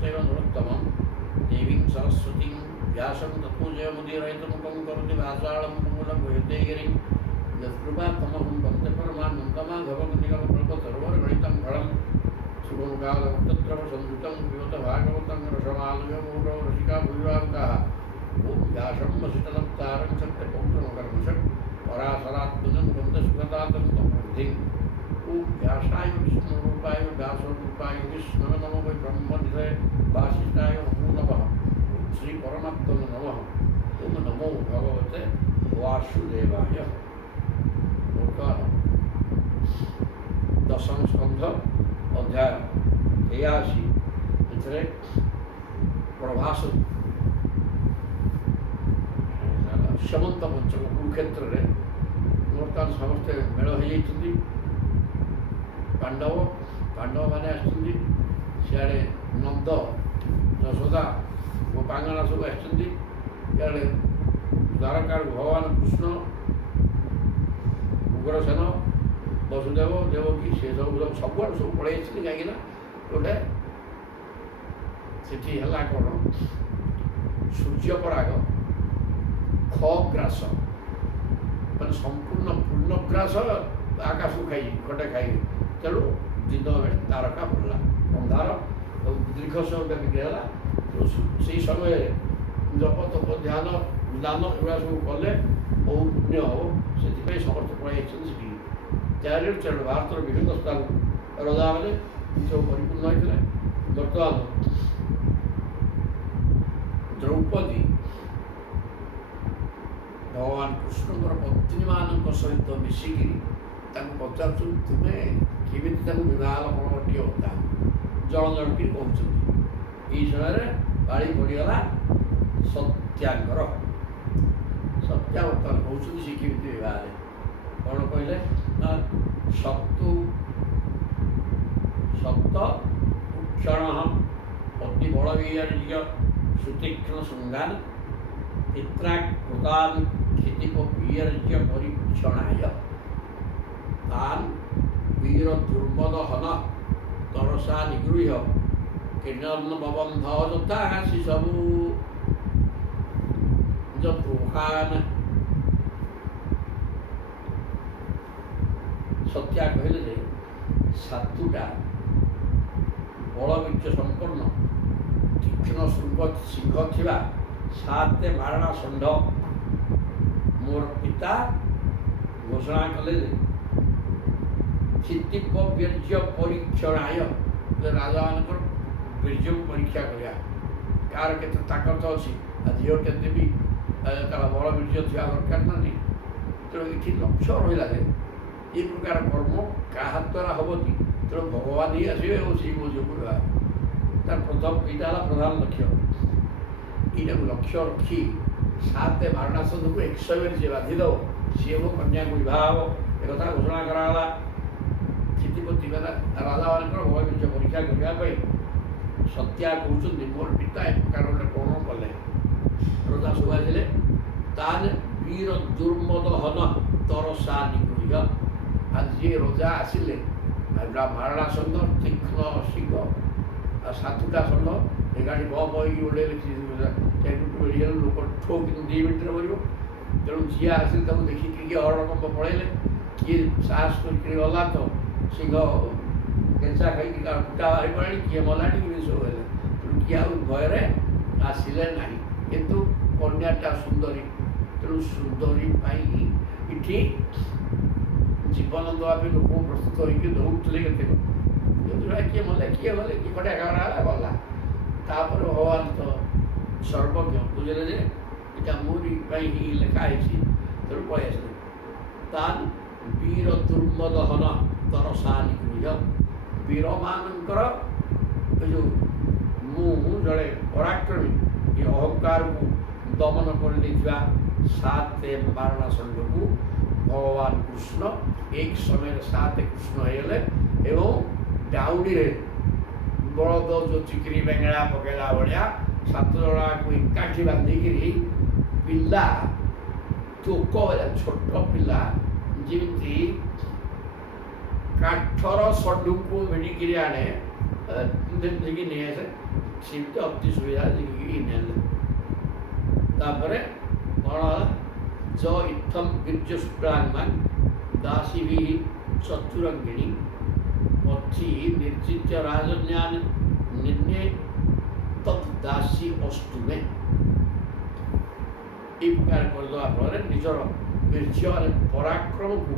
चैव नरोत्तमं देवीं सरस्वतीं व्यासं ततो जयमुदीरयितमुखं करोति वाचालं मूलं वेदे गिरिं यत्कृपात्तमहं वन्दे परमानन्दमाधवनिगमकल्पतरोर्गणितं फलं सुगुणकालवक्तत्रवसंयुतं विवतभागवतं रसमालयमूढो रसिका भूयाङ्काः ॐ व्यासं वसितनप्तारं सत्यपौत्रमकर्मषट् पराशरात्मजं वन्दे तमवृद्धिं ॐ व्यासाय विष्णुरूपाय व्यासरूपाय विष्णवे नमो वै ब्रह्मनिधये वासिष्ठाय नमो नमः श्री परमात्मने नमः ॐ नमो भगवते वासुदेवाय। दशम स्कंध अध्याय 83 एथरे प्रभास समंत पंचक कुरुक्षेत्र में बर्तमान समस्ते मेल हो जाती पांडव मैंने आसछन्ति सियाड़े नंद यशोदा गोपांगना सब आसछन्ति इयाड़े द्वारकार भगवान कृष्ण उग्रसेन वसुदेव देवकी से सब सबुआड़ सब पड़े कहीं गोटे सेठी है कौन सूर्यपराग खग्रास मैंने संपूर्ण पूर्णग्रास आकाश को खाई खटे खाई तेणु दिन बेले तारका पड़ा अंधार दीर्घ समय व्यापिकला से समय जप तप ध्यान दान एगुड़ा सब कले बहुत पुण्य हम से समस्त पड़े चारिड़ भारत विभिन्न स्थान रजा मैंने सब परिपूर्ण होते बर्तमान द्रौपदी भगवान कृष्ण पत्नी मान सहित मिसिकी पचार तुम्हें केमी विवाह कौन होता जन जन की कहते ये समय पाड़ी पड़गला सत्यागर सत्या बर्तमान कहते सी केमी विवाह कौन कहले ना सत्तु सप्त क्षण अति बड़वीर्य सुतीक्ष्ण संज्ञान पित्राकृतान क्षितिप वीर्य परीक्षणाय तान वीर दुर्मद हन तरसा निगृह्य किन्न बबंध यथा सी सबू जोखान सत्या कहले सातुटा बलवीर्य संपन्न तीक्ष्ण शृंग सिंह थिबा सात मारणा षंढ मोर पिता घोषणा कले क्षितिप वीर्य परीक्षणाय राजा मान वीर्य परीक्षा करा कार के ताकत अच्छी झील के भी तार बल वीर्य थी दरकार ना नहीं तेणु ये लक्ष्य रहा है ये प्रकार कर्म क्या द्वारा हम कि तेणु भगवान ही आसवे और सी मो जो तार प्रथम यहाँ प्रधान लक्ष्य यहाँ लक्ष्य रखी सात मारणासंध को 100 से बाधिद सी हम कन्या को विवाह हम एक घोषणा कराला क्षितिपति मैंने राजा मान भगवत परीक्षा करने सत्या कहते मोर पिता एक प्रकार कौन कले रजा शुभाइले तान वीर दुर्मद हन तरसा निगृह्य आज जी रजा आसिले मारणा षंढ तीक्ष्ण सिंह सातुटा षंढ ए गाड़ी बही उड़े लोक ठोक 2 मिनट मर तेणु जी आसिले देखिए हरणकंप पड़े किए साहस करला तो सिंह केंचा खाई कुटा बाहरी पड़ा किए मला सब है किए भय आसिले ना किंतु कन्याटा सुंदरी तेणु सुंदरी इटी जीवन देवाई लोक प्रस्तुत होकर दौड़े के किए मले किए गले कि खटिया कामरा गला तापर भगवान तो सर्वज्ञ बुझे जे यहाँ मोरी ही लिखाई तेणु पलि आसे तान वीर दुर्मद हन तरसा निगृह्य वीर मानकर जो जड़े पराक्रमी ये अहंकार को दमन कर सात मारणा षंढ को भगवान कृष्ण एक समय 7 कृष्ण होगले एवं डाउडी बलद जो चिकरी बेंगड़ा पकेला भाया 7 जना को एकाठी बांधिकी पिला चोक छोट पिला जमी काठर षंढ को भिड़िकी आने नहीं आसे ସେମିତି ଅତି ସୁବିଧା ଦେଖିକି ନେଲେ। ତାପରେ କ'ଣ ହେଲା, ଜ ଇଥମ୍ ବୀର୍ଯ୍ୟ ଶୁକ୍ଳାଙ୍ଗାନ୍ ଦାସୀଭି ଚତୁରଙ୍ଗିଣୀ ପଥି ନିର୍ଜିତ୍ୟ ରାଜନ୍ୟାନ୍ ନିନ୍ନେ ତତ୍ ଦାସୀ ଅଷ୍ଟୁମେ। এই প্রকার କରିଦେବା ଫଳରେ ନିଜର ବୀର୍ଯ୍ୟ ପରାକ୍ରମକୁ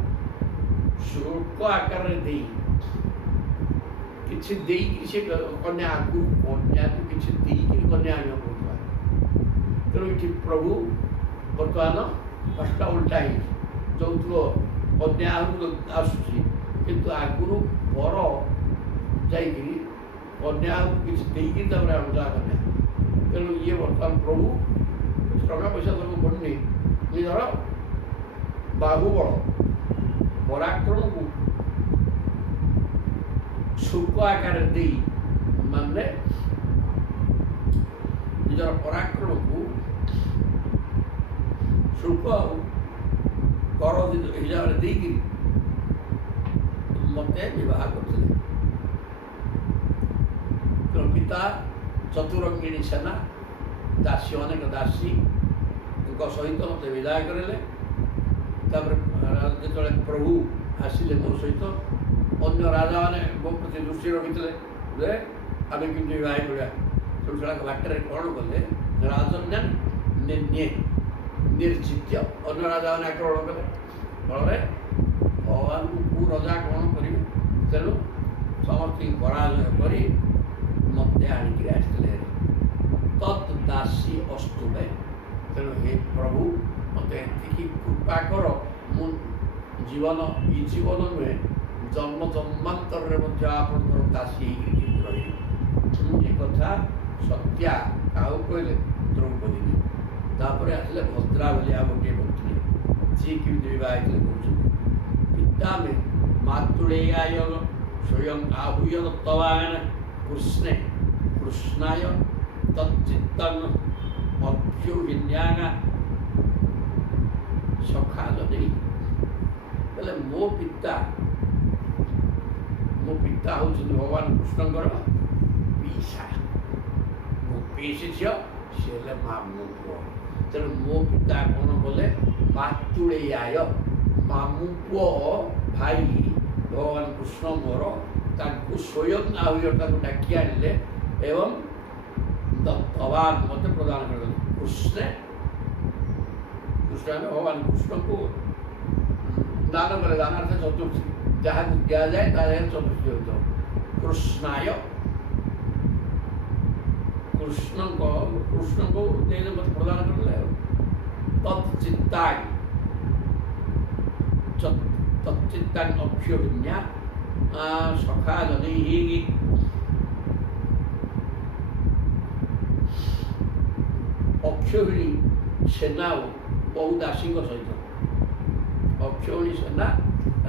ଶୁଳ୍କ ଆକାରରେ ଦେଇ କିଛି ଦେଇକି ସେ କନ୍ୟା ଆଗକୁ କନ୍ୟାକୁ କିଛି ଦେଇକି କନ୍ୟା ଆଣିବାକୁ ପଡ଼ୁଥିଲା। ତେଣୁ ଏଠି ପ୍ରଭୁ ବର୍ତ୍ତମାନ ଅଷ୍ଟ ଉଲ୍ଟା ହେଇଛି। ଯୌତୁକ କନ୍ୟା ଆଗକୁ ଆସୁଛି, କିନ୍ତୁ ଆଗରୁ ବର ଯାଇକିରି କନ୍ୟା ଆଗକୁ କିଛି ଦେଇକି ତାପରେ ଆଣୁଥିଲା କନ୍ୟା। ତେଣୁ ଇଏ ବର୍ତ୍ତମାନ ପ୍ରଭୁ ଟଙ୍କା ପଇସା ତାକୁ ପଡ଼ୁନି, ନିଜର ବାହୁବଳ ପରାକ୍ରମକୁ ଶୁଳ୍କ ଆକାରରେ ଦେଇ, ମାନେ ନିଜର ପରାକ୍ରମକୁ ଶୁଳ୍କ କର ହିସାବରେ ଦେଇକିରି ମୋତେ ବିବାହ କରିଥିଲେ। ତେଣୁ ପିତା ଚତୁରଙ୍ଗିଣୀ ସେନା ଦାସୀ ଅନେକ ଦାସୀଙ୍କ ସହିତ ମୋତେ ବିଦାୟ କରିଲେ। ତାପରେ ଯେତେବେଳେ ପ୍ରଭୁ ଆସିଲେ ମୋ ସହିତ, ଅନ୍ୟ ରାଜାମାନେ ମୋ ପ୍ରତି ଦୃଷ୍ଟି ରଖିଥିଲେ ଯେ ଆମେ କେମିତି ବିବାହ କରିବା। ତେଣୁ ସେଟାକ ବାଟରେ କ'ଣ କଲେ, ରାଜନ୍ୟାନ୍ ନିନ୍ନେ ନିର୍ଜିତ୍ୟ, ଅନ୍ୟ ରାଜାମାନେ ଆକ୍ରମଣ କଲେ। ଫଳରେ ଭଗବାନଙ୍କୁ କେଉଁ ରଜା କ'ଣ କରିବେ, ତେଣୁ ସମସ୍ତଙ୍କୁ ପରାଜୟ କରି ମୋତେ ଆଣିକିରି ଆସିଥିଲେ। ତତ୍ ଦାସୀ ଅଷ୍ଟୁମେ, ତେଣୁ ହେ ପ୍ରଭୁ ମୋତେ ଏତିକି କୃପା କର, ମୁଁ ଜୀବନ ଏଇ ଜୀବନ ନୁହେଁ, ଜନ୍ମ ଜନ୍ମାନ୍ତରରେ ମଧ୍ୟ ଆପଣଙ୍କର ଦାସୀ ହେଇକି ରହିବି। ଏକଥା ସତ୍ୟା କାହାକୁ କହିଲେ, ଦ୍ରୌପଦୀକି। ତାପରେ ଆସିଲେ ଭଦ୍ରା ବୋଲି ଆଉ ଗୋଟିଏ ପତ୍ନୀ, ଯିଏ କେମିତି ବିବାହ ହେଇଥିଲେ କହୁଛନ୍ତି। ପିତା ମେ ମାତୃଳେୟାୟ ସ୍ୱୟଂ ଆହୁୟ ଦତ୍ତବାନ୍ କୃଷ୍ଣେ କୃଷ୍ଣାୟ ତଚ୍ଚିତ୍ତଂ ଅଭ୍ୟୁହିନ୍ୟାଙ୍ଗା ସଖା ଯଦି। ହେଲେ ମୋ ପିତା ହେଉଛନ୍ତି ଭଗବାନ କୃଷ୍ଣଙ୍କର ପିଇସା, ମୋ ପିଇସି ଝିଅ, ସିଏ ହେଲେ ମାମୁଁ ପୁଅ। ତେଣୁ ମୋ ପିତା କ'ଣ କଲେ, ମାତୃଳେୟାୟ, ମାମୁଁ ପୁଅ ଭାଇ ଭଗବାନ କୃଷ୍ଣ ମୋର, ତାଙ୍କୁ ସ୍ୱୟଂ ଆହୁୟ ତାଙ୍କୁ ଡାକି ଆଣିଲେ ଏବଂ ଦତ୍ତବାନ୍ ମୋତେ ପ୍ରଦାନ କରିଦେଲେ। କୃଷ୍ଣ ଭଗବାନ କୃଷ୍ଣଙ୍କୁ ଦାନ କଲେ। ଦାନାର୍ଥ ଚତୁର୍ଥୀ, ଯାହାକୁ ଦିଆଯାଏ ତାହା ଚତୁର୍ଥୀ ହୋଇଥିବ। କୃଷ୍ଣାୟ, କୃଷ୍ଣଙ୍କୁ ଦେଇଲେ ମୋତେ ପ୍ରଦାନ କରିଦେଲେ। ତଚ୍ଚିତ୍ତାଂ ଅଭ୍ୟୁହିନ୍ୟା ସଖା ଜନୈଃ, ଅକ୍ଷୌହିଣୀ ସେନା ବହୁ ଦାସୀଙ୍କ ସହିତ, ଅକ୍ଷୌହିଣୀ ସେନା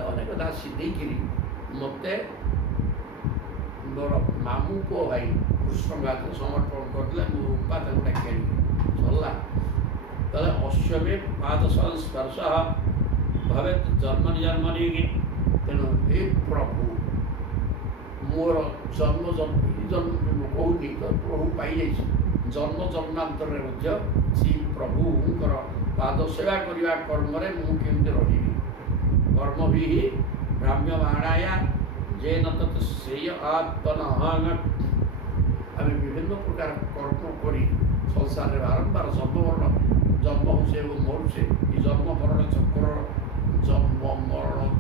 ଅନେକ ଦାସୀ ଦେଇକିରି ମୋତେ ମୋର ମାମୁଁ ପୁଅ ଭାଇ କୃଷ୍ଣଙ୍କ ହାତରେ ସମର୍ପଣ କରିଦେଲେ। ମୁଁ ରୂପା ତାଙ୍କୁ ଡାକି ଆଣିକି ସରିଲା। ତାହେଲେ ଅଶ୍ୱମେ ପାଦ ସଂସ୍ପର୍ଶ ଭାବେ ଜନ୍ମନି ଜନ୍ମନି। ତେଣୁ ହେ ପ୍ରଭୁ, ମୋର ଜନ୍ମ କହୁନି ତ ପ୍ରଭୁ ପାଇଯାଇଛି। ଜନ୍ମ ଜନ୍ମାନ୍ତରରେ ମଧ୍ୟ ଶ୍ରୀ ପ୍ରଭୁଙ୍କର ପାଦ ସେବା କରିବା କର୍ମରେ ମୁଁ କେମିତି ରହିବି। କର୍ମଭି ଭ୍ରାମ୍ୟମାଣାୟ ଯେନ ତତ୍ ଶ୍ରେୟ ଆତ୍ମନଃ। ଆମେ ବିଭିନ୍ନ ପ୍ରକାର କର୍ମ କରି ସଂସାରରେ ବାରମ୍ବାର ଜନ୍ମ ହେଉଛି ଏବଂ ମରୁଛେ। ଏ ଜନ୍ମ ମରଣ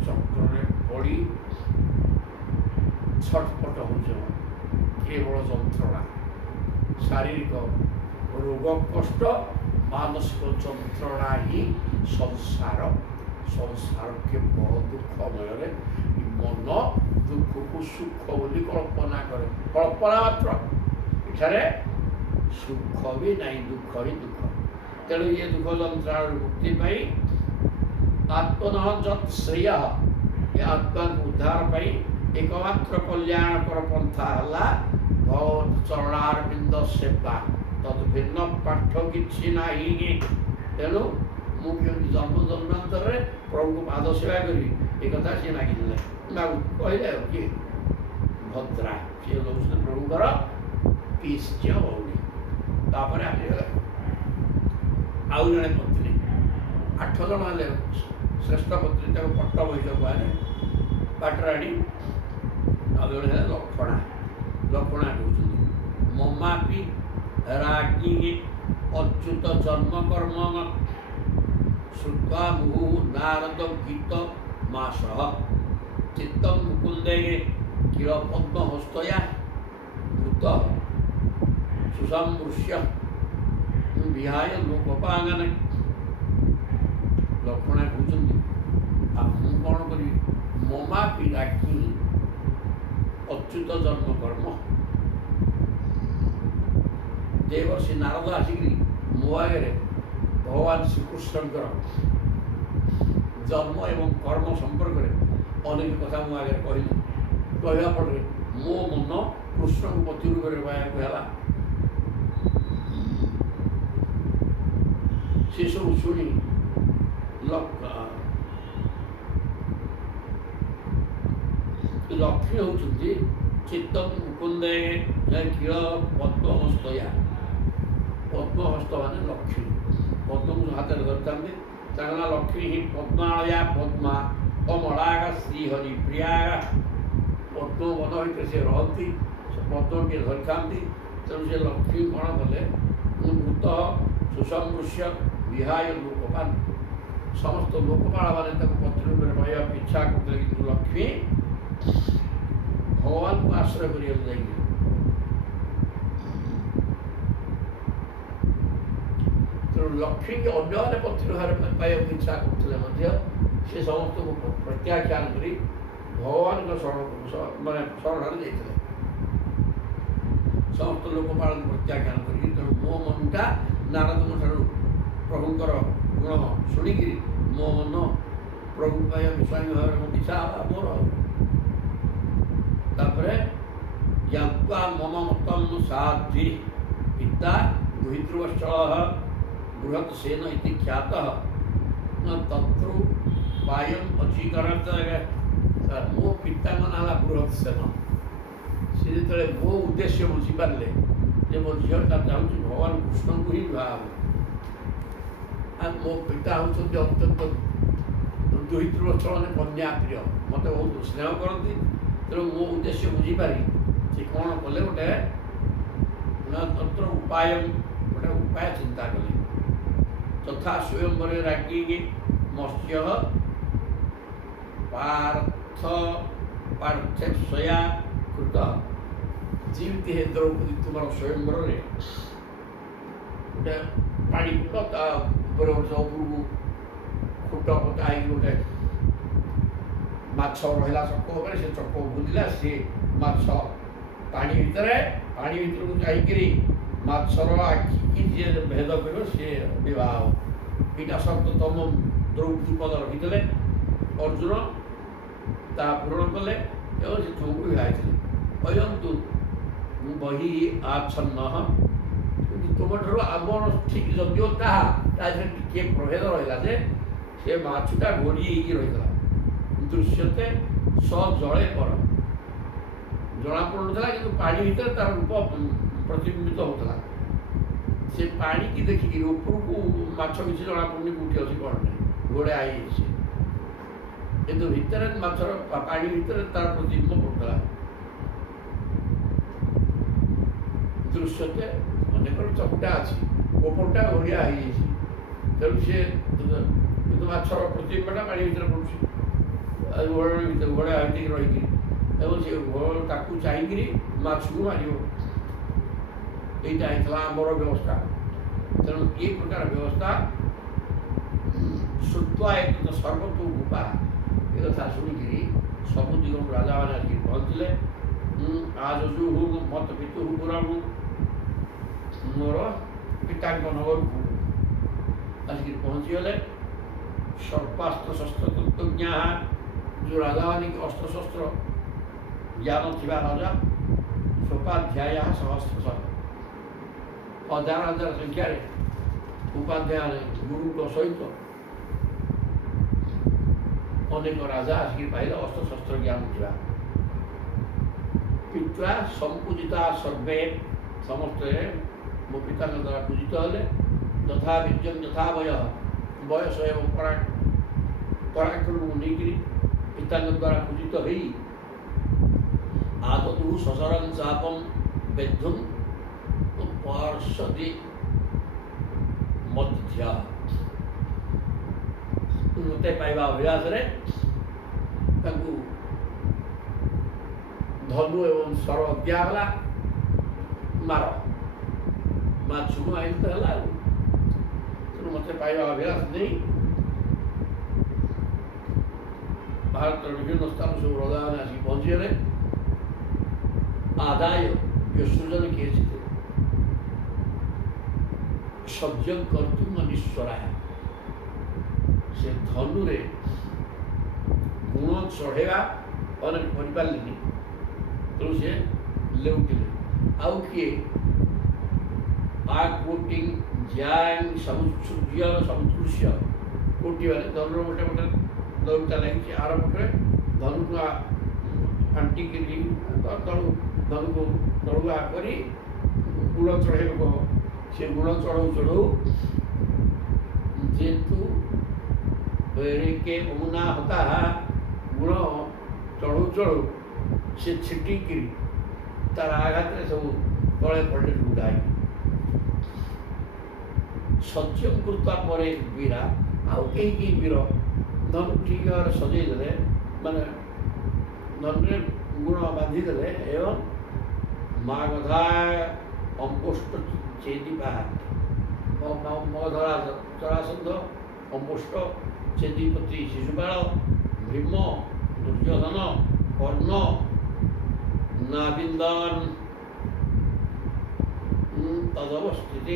ଚକ୍ରରେ ପଡ଼ି ଛଟପଟ ହେଉଛେ। କେବଳ ଯନ୍ତ୍ରଣା, ଶାରୀରିକ ରୋଗ କଷ୍ଟ, ମାନସିକ ଯନ୍ତ୍ରଣା ହିଁ ସଂସାର କେବଳ ଦୁଃଖମୟରେ। ମନ ଦୁଃଖକୁ ସୁଖ ବୋଲି କଳ୍ପନା କରେ, କଳ୍ପନା ମାତ୍ର। ଏଠାରେ ସୁଖ ବି ନାହିଁ, ଦୁଃଖ ହିଁ ଦୁଃଖ। ତେଣୁ ଇଏ ଦୁଃଖ ଯନ୍ତ୍ରଣାରୁ ମୁକ୍ତି ପାଇଁ ଆତ୍ମନଃ ଯତ୍ ଶ୍ରେୟ, ଏ ଆତ୍ମାକୁ ଉଦ୍ଧାର ପାଇଁ ଏକମାତ୍ର କଲ୍ୟାଣକର ପନ୍ଥା ହେଲା ଭଗବତ୍ ଚରଣାରବିନ୍ଦ ସେବା। ତଦ୍ ଭିନ୍ନ ପାଠ କିଛି ନାହିଁ। ତେଣୁ ମୁଁ କେମିତି ଜନ୍ମ ଜନ୍ମାନ୍ତରରେ ପ୍ରଭୁଙ୍କୁ ପାଦ ସେବା କରିବି, ଏ କଥା ସିଏ ମାଗିଥିଲେ। କହିଲେ ଆଉ କିଏ? ଭଦ୍ରା, ସିଏ ହେଉଛନ୍ତି ପ୍ରଭୁଙ୍କର ପିଇସି ଝିଅ ଭଉଣୀ। ତାପରେ ଆସିଗଲେ ଆଉ ଜଣେ ପତ୍ନୀ, 8 ଜଣ ହେଲେ। ଶ୍ରେଷ୍ଠ ପତ୍ନୀ ତାକୁ ପଟ୍ଟ ବୈଶ କୁହାଯାଏ, ପାଟରାଣୀ। ଆଉ ଜଣେ ହେଲେ ଲକ୍ଷଣା। ଲକ୍ଷଣା କହୁଛନ୍ତି ମମାପି ରାଜ୍ଞୀ ଅଚ୍ୟୁତ ଜନ୍ମ କର୍ମ ଶ୍ରୁତ୍ୱା ମୁହୁ ନାରଦ ଗୀତ ମାସଃ ଚିତ୍ତଂ ମୁକୁନ୍ଦେ କିଳ ପଦ୍ମ ହସ୍ତୟା ଭୂତ ସୁସମୃଶ୍ୟ ବିହାୟ ଲୋକପାଙ୍ଗନ। ଲକ୍ଷଣା କହୁଛନ୍ତି ଆଉ ମୁଁ କ'ଣ କରିବି? ମମାପି ରାଜ୍ଞୀ ଅଚ୍ୟୁତ ଜନ୍ମ କର୍ମ। ଦେବର୍ଷି ନାରଦ ଆସିକିରି ମୋ ଆଗରେ ଭଗବାନ ଶ୍ରୀକୃଷ୍ଣଙ୍କର ଜନ୍ମ ଏବଂ କର୍ମ ସମ୍ପର୍କରେ ଅନେକ କଥା ମୋ ଆଗରେ କହିଲେ। କହିବା ଫଳରେ ମୋ ମନ କୃଷ୍ଣଙ୍କୁ ପତି ରୂପରେ ପାଇବାକୁ ହେଲା। ସେସବୁ ଶୁଣି ଲକ୍ଷ୍ମୀ ହେଉଛନ୍ତି ଚିତ୍ତ ମୁକୁନ୍ଦେ କିଳ ପଦ୍ମହସ୍ତୟା। ପଦ୍ମହସ୍ତ ମାନେ ଲକ୍ଷ୍ମୀ, ପଦ୍ମକୁ ହାତରେ ଧରିଥାନ୍ତି। ତାଙ୍କ ନାଁ ଲକ୍ଷ୍ମୀ ହିଁ ପଦ୍ମାଳୟା ପଦ୍ମା କମଳାଗ ଶ୍ରୀହରି ପ୍ରିୟାଗ। ପଦ୍ମ ବନ ଭିତରେ ସେ ରହନ୍ତି, ସେ ପଦ୍ମଟିଏ ଧରିଥାନ୍ତି। ତେଣୁ ସେ ଲକ୍ଷ୍ମୀ କ'ଣ କଲେ? ଭୂତ ସୁସମୃଶ୍ୟ ବିହାୟ ଲୋକପାନ। ସମସ୍ତ ଲୋକପାଳମାନେ ତାକୁ ପତ୍ନୀ ରୂପରେ ପାଇବାକୁ ଇଚ୍ଛା କରୁଥିଲେ, କିନ୍ତୁ ଲକ୍ଷ୍ମୀ ଭଗବାନଙ୍କୁ ଆଶ୍ରୟ କରିବାକୁ ଯାଇଥିଲେ। ତେଣୁ ଲକ୍ଷ୍ମୀକି ଅନ୍ୟମାନେ ପତ୍ନୀ ରୂପରେ ପାଇବାକୁ ଇଚ୍ଛା କରୁଥିଲେ ମଧ୍ୟ ସେ ସମସ୍ତଙ୍କୁ ପ୍ରତ୍ୟାଖ୍ୟାନ କରି ଭଗବାନଙ୍କ ଶରଣରେ ଯାଇଥିଲେ। ସମସ୍ତ ଲୋକପାଳଙ୍କୁ ପ୍ରତ୍ୟାଖ୍ୟାନ କରିକି ତେଣୁ ମୋ ମନଟା ନାରଦଙ୍କ ଠାରୁ ପ୍ରଭୁଙ୍କର ଗୁଣ ଶୁଣିକିରି ମୋ ମନ ପ୍ରଭୁ ପାଇବାକୁ ସ୍ୱାମୀ ଭାବରେ ମୋ ଇଚ୍ଛା ହେଲା ମୋର। ତାପରେ ଜ୍ଞାତ୍ୱା ମମ ମତଂ ସାଧ୍ୱୀ ପିତା ଦୁହିତୃବତ୍ସଳଃ ବୃହତ୍ ସେନ ଇତି ଖ୍ୟାତଃ ତତ୍ରୁ ପାୟଂ ଅଚୀକରତ। ମୋ ପିତାଙ୍କ ନାଁ ହେଲା ବୃହତ୍ ସେନ। ସେ ଯେତେବେଳେ ମୋ ଉଦ୍ଦେଶ୍ୟ ବୁଝିପାରିଲେ ଯେ ମୋ ଝିଅଟା ଚାହୁଁଛି ଭଗବାନ କୃଷ୍ଣଙ୍କୁ ହିଁ ବିବାହ ହେବ, ଆଉ ମୋ ପିତା ହେଉଛନ୍ତି ଅତ୍ୟନ୍ତ ଦୁହିତୃବତ୍ସଳ ମାନେ କନ୍ୟା ପ୍ରିୟ, ମୋତେ ବହୁତ ସ୍ନେହ କରନ୍ତି। ତେଣୁ ମୋ ଉଦ୍ଦେଶ୍ୟ ବୁଝିପାରି ସେ କ'ଣ କଲେ? ଗୋଟେ ତତ୍ର ଉପାୟ ଚିନ୍ତା କଲେ। ତଥା ସ୍ୱୟଂବରେ ରାଜ୍ଞୀ ମତ୍ସ୍ୟ ପାର୍ଥେସ୍ୱୟା କୃତ। ଯେମିତି ହେ ଦ୍ରୌପଦୀ ତୁମର ସ୍ୱୟଂବରରେ ଗୋଟେ ପାଣି କୁଣ୍ଡ, ତା ଉପରେ ଗୋଟେ ଉପରକୁ ଖୁଟ ପୋତା ହେଇକି ଗୋଟେ ମାଛ ରହିଲା ଚକ ଉପରେ, ସେ ଚକ ବୁଲିଲା, ସେ ମାଛ ପାଣି ଭିତରକୁ ଯାଇକିରି ମାଛର ଆଖିକି ଯିଏ ଭେଦ କରିବ ସିଏ ବିବାହ ହେବ। ଏଇଟା ସର୍ବୋତ୍ତମ ଦ୍ରୌପଦୀ ପଦ ରଖିଥିଲେ। ଅର୍ଜୁନ ତାହା ପୂରଣ କଲେ ଏବଂ ସେ ତୁମକୁ ବିବାହ ହେଇଥିଲେ। ଅୟନ୍ତୁ ବହି ଆଚ୍ଛନ୍ନ। କିନ୍ତୁ ତୁମଠାରୁ ଆମର ଠିକ୍ ଯଦିଓ ତାହା ତା ଦେହରେ ଟିକିଏ ପ୍ରଭେଦ ରହିଲା ଯେ ସେ ମାଛଟା ଘୋଡ଼ି ହେଇକି ରହିଥିଲା। ଦୃଶ୍ୟତେ ଜଳେ ପର ଜଣାପଡ଼ୁନଥିଲା, କିନ୍ତୁ ପାଣି ଭିତରେ ତାର ରୂପ ପ୍ରତିବିମ୍ବିତ ହେଉଥିଲା। ସେ ପାଣିକି ଦେଖିକି ଉପରକୁ ମାଛ କିଛି ଜଣାପଡ଼ୁନି କେଉଁଠି ଅଛି କ'ଣ ନାହିଁ, ଘୋଡ଼ା ହେଇଯାଇଛି। କିନ୍ତୁ ଭିତରେ ମାଛର ପାଣି ଭିତରେ ତାର ପ୍ରତିବିମ୍ବ ପଡ଼ୁଥିଲା। ଦୃଶ୍ୟତେ ଅନେକର ଚକୁଟା ଅଛି, ଉପରଟା ଘୋଡ଼ିଆ ହେଇଯାଇଛି। ତେଣୁ ସେ କିନ୍ତୁ ମାଛର ପ୍ରତିବିମ୍ବଟା ପାଣି ଭିତରେ ପଡ଼ୁଛି, ଘୋଡ଼ା ଭିତରେ ରହିକିରି, ଏବଂ ସେ ତାକୁ ଚାହିଁକିରି ମାଛକୁ ମାରିବ। এইটা ହେଇଥିଲା ଆମର ବ୍ୟବସ୍ଥା। ତେଣୁ ଏ ପ୍ରକାର ବ୍ୟବସ୍ଥା ଶ୍ରୁତ୍ୱା ଏତତ ସର୍ବତୋ ଭୂପା। ଏ କଥା ଶୁଣିକିରି ସବୁ ଦିଗରୁ ରାଜାମାନେ ଆସିକି ପହଞ୍ଚିଲେ। ଆଯଜୁଃ ମତ ପିତୁଃ ପୁରଂ। ମୋର ପିତାଙ୍କ ନଗରକୁ ଆସିକି ପହଞ୍ଚିଗଲେ। ସର୍ପାସ୍ତ୍ର ଶସ୍ତ୍ର ତତ୍ତ୍ୱଜ୍ଞା, ଯେଉଁ ରାଜାମାନେ ଅସ୍ତ୍ରଶସ୍ତ୍ର ଜ୍ଞାନ ଥିବା ରାଜା, ସ୍ୱପାଧ୍ୟାୟ ସହସ୍ରଶଃ, 1000 ସଂଖ୍ୟାରେ ଉପାଧ୍ୟାୟ ଗୁରୁଙ୍କ ସହିତ ଅନେକ ରାଜା ଆସିକି ପାଇଲେ ଅସ୍ତ୍ରଶସ୍ତ୍ର ଜ୍ଞାନ ଥିବା। ପିତ୍ୱା ସମ୍ପୂଜିତା ସର୍ବେ ସମସ୍ତେ ମୋ ପିତାଙ୍କ ଦ୍ୱାରା ପୂଜିତ ହେଲେ। ଯଥା ବିଦ୍ୟଂ ଯଥା ବୟସ ଏବଂ ପରାକ୍ରମକୁ ନେଇକରି ପିତାଙ୍କ ଦ୍ୱାରା ପୂଜିତ ହେଇ ଆଦତୁ ଶଶରଂ ଚାପಂ ବେଦ୍ଧୁଂ ପାର୍ଶ୍ୱଦି ମଧ୍ୟ ମୋତେ ପାଇବା ଅଭ୍ୟାସରେ ତାଙ୍କୁ ଧନୁ ଏବଂ ସର ଦିଆଗଲା। ମାର ମାଛକୁ ଆଇନ ତ ହେଲା ଆଉ ତେଣୁ ମୋତେ ପାଇବା ଅଭ୍ୟାସ ନେଇ ଭାରତର ବିଭିନ୍ନ ସ୍ଥାନ ସବୁ ରାଜାମାନେ ଆସିକି ପହଞ୍ଚିଗଲେ। ଆଦାୟ ସୃଜନ କିଏ ଥିଲେ? ସଜ୍ଜଂ କର୍ତ୍ତୁମ ନିଶ୍ଚରାୟ। ସେ ଧନୁରେ ଗୁଣ ଚଢ଼େଇବା ଅନେକ କରିପାରିଲେନି, ତେଣୁ ସେ ଲେଉଟିଲେ। ଆଉ କିଏ? କୋଟିଂ ଜ୍ୟାଂ ସମୁଦୃଶ୍ୟ। କୋଟି ମାନେ ଧନୁର ଗୋଟେ ଗୋଟେ ଦଉଟା ଲାଗିଛି, ଆର ପଟରେ ଧନୁକୁ ଆଣ୍ଟିକିରି ଧନୁକୁ ତଳୁଆ କରି ଗୁଣ ଚଢ଼େଇବ। ସେ ଗୁଣ ଚଢ଼ଉ ଚଢ଼ଉ ଯେହେତୁ କେ ଅମୁନା ହତା ଗୁଣ ଚଢ଼ଉ ଚଢ଼ଉ ସେ ଛିଟିକିରି ତାର ଆଘାତରେ ସବୁ ତଳେ ପଡ଼ିଲେ ଲୁଟା ହେଇକି। ସତ୍ୟଂ କୃତା ପରେ ବୀରା। ଆଉ କେହି ବୀର ଧନୁ ଠିକ୍ ଭାବରେ ସଜେଇ ଦେଲେ, ମାନେ ଧନୁରେ ଗୁଣ ବାନ୍ଧିଦେଲେ ଏବଂ ମାଗଧା ଅମ୍ପୋଷ୍ଟ ଚେଦିପା ମଗଧରା ଜରାସନ୍ଧ ଅମ୍ପୋଷ୍ଟ ଚେଦିପତି ଶିଶୁପାଳ ଭୀମ ଦୁର୍ଯ୍ୟୋଧନ କର୍ଣ୍ଣ ନାବିନ୍ଦନ ତଦବସ୍ଥିତି।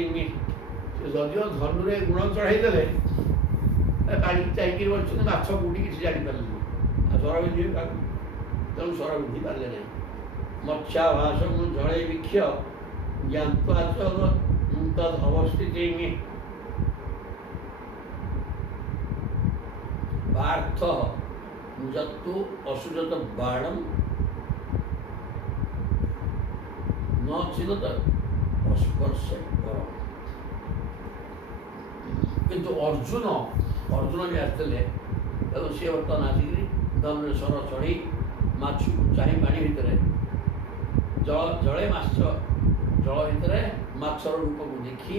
ସେ ଯଦିଓ ଧନୁରେ ଗୁଣ ଚଢ଼େଇ ଦେଲେ, ପାଣିକି ଚାହିଁକିରି ବସିଛନ୍ତି, ମାଛ କୋଉଠି କିଛି ଜାଣିପାରିଲେନି। ଆଉ ସ୍ୱର ବିନ୍ଧିବେ କାହାକୁ? ତେଣୁ ସ୍ୱର ବିନ୍ଧି ପାରିଲେ ନାହିଁ। ମତ୍ସ୍ୟାଭାସ ମୁଁ ଜଳେଇ ବିକ୍ଷ ଜ୍ଞାତ୍ୱା ତଦ୍ ଅବସ୍ଥିତି। ପାର୍ଥ ଯତୁ ଅସୁଜତ ବାଣମ୍ ନ ଚିନତ ଅସ୍ପର୍ଶ କର। କିନ୍ତୁ ଅର୍ଜୁନ ବି ଆସିଥିଲେ ଏବଂ ସେ ବର୍ତ୍ତମାନ ଆସିକିରି ଧନୁରେ ସର ଚଢ଼ି ମାଛକୁ ଚାହିଁ ପାଣି ଭିତରେ ଜଳେ ମାଛ ଜଳ ଭିତରେ ମାଛର ରୂପକୁ ଦେଖି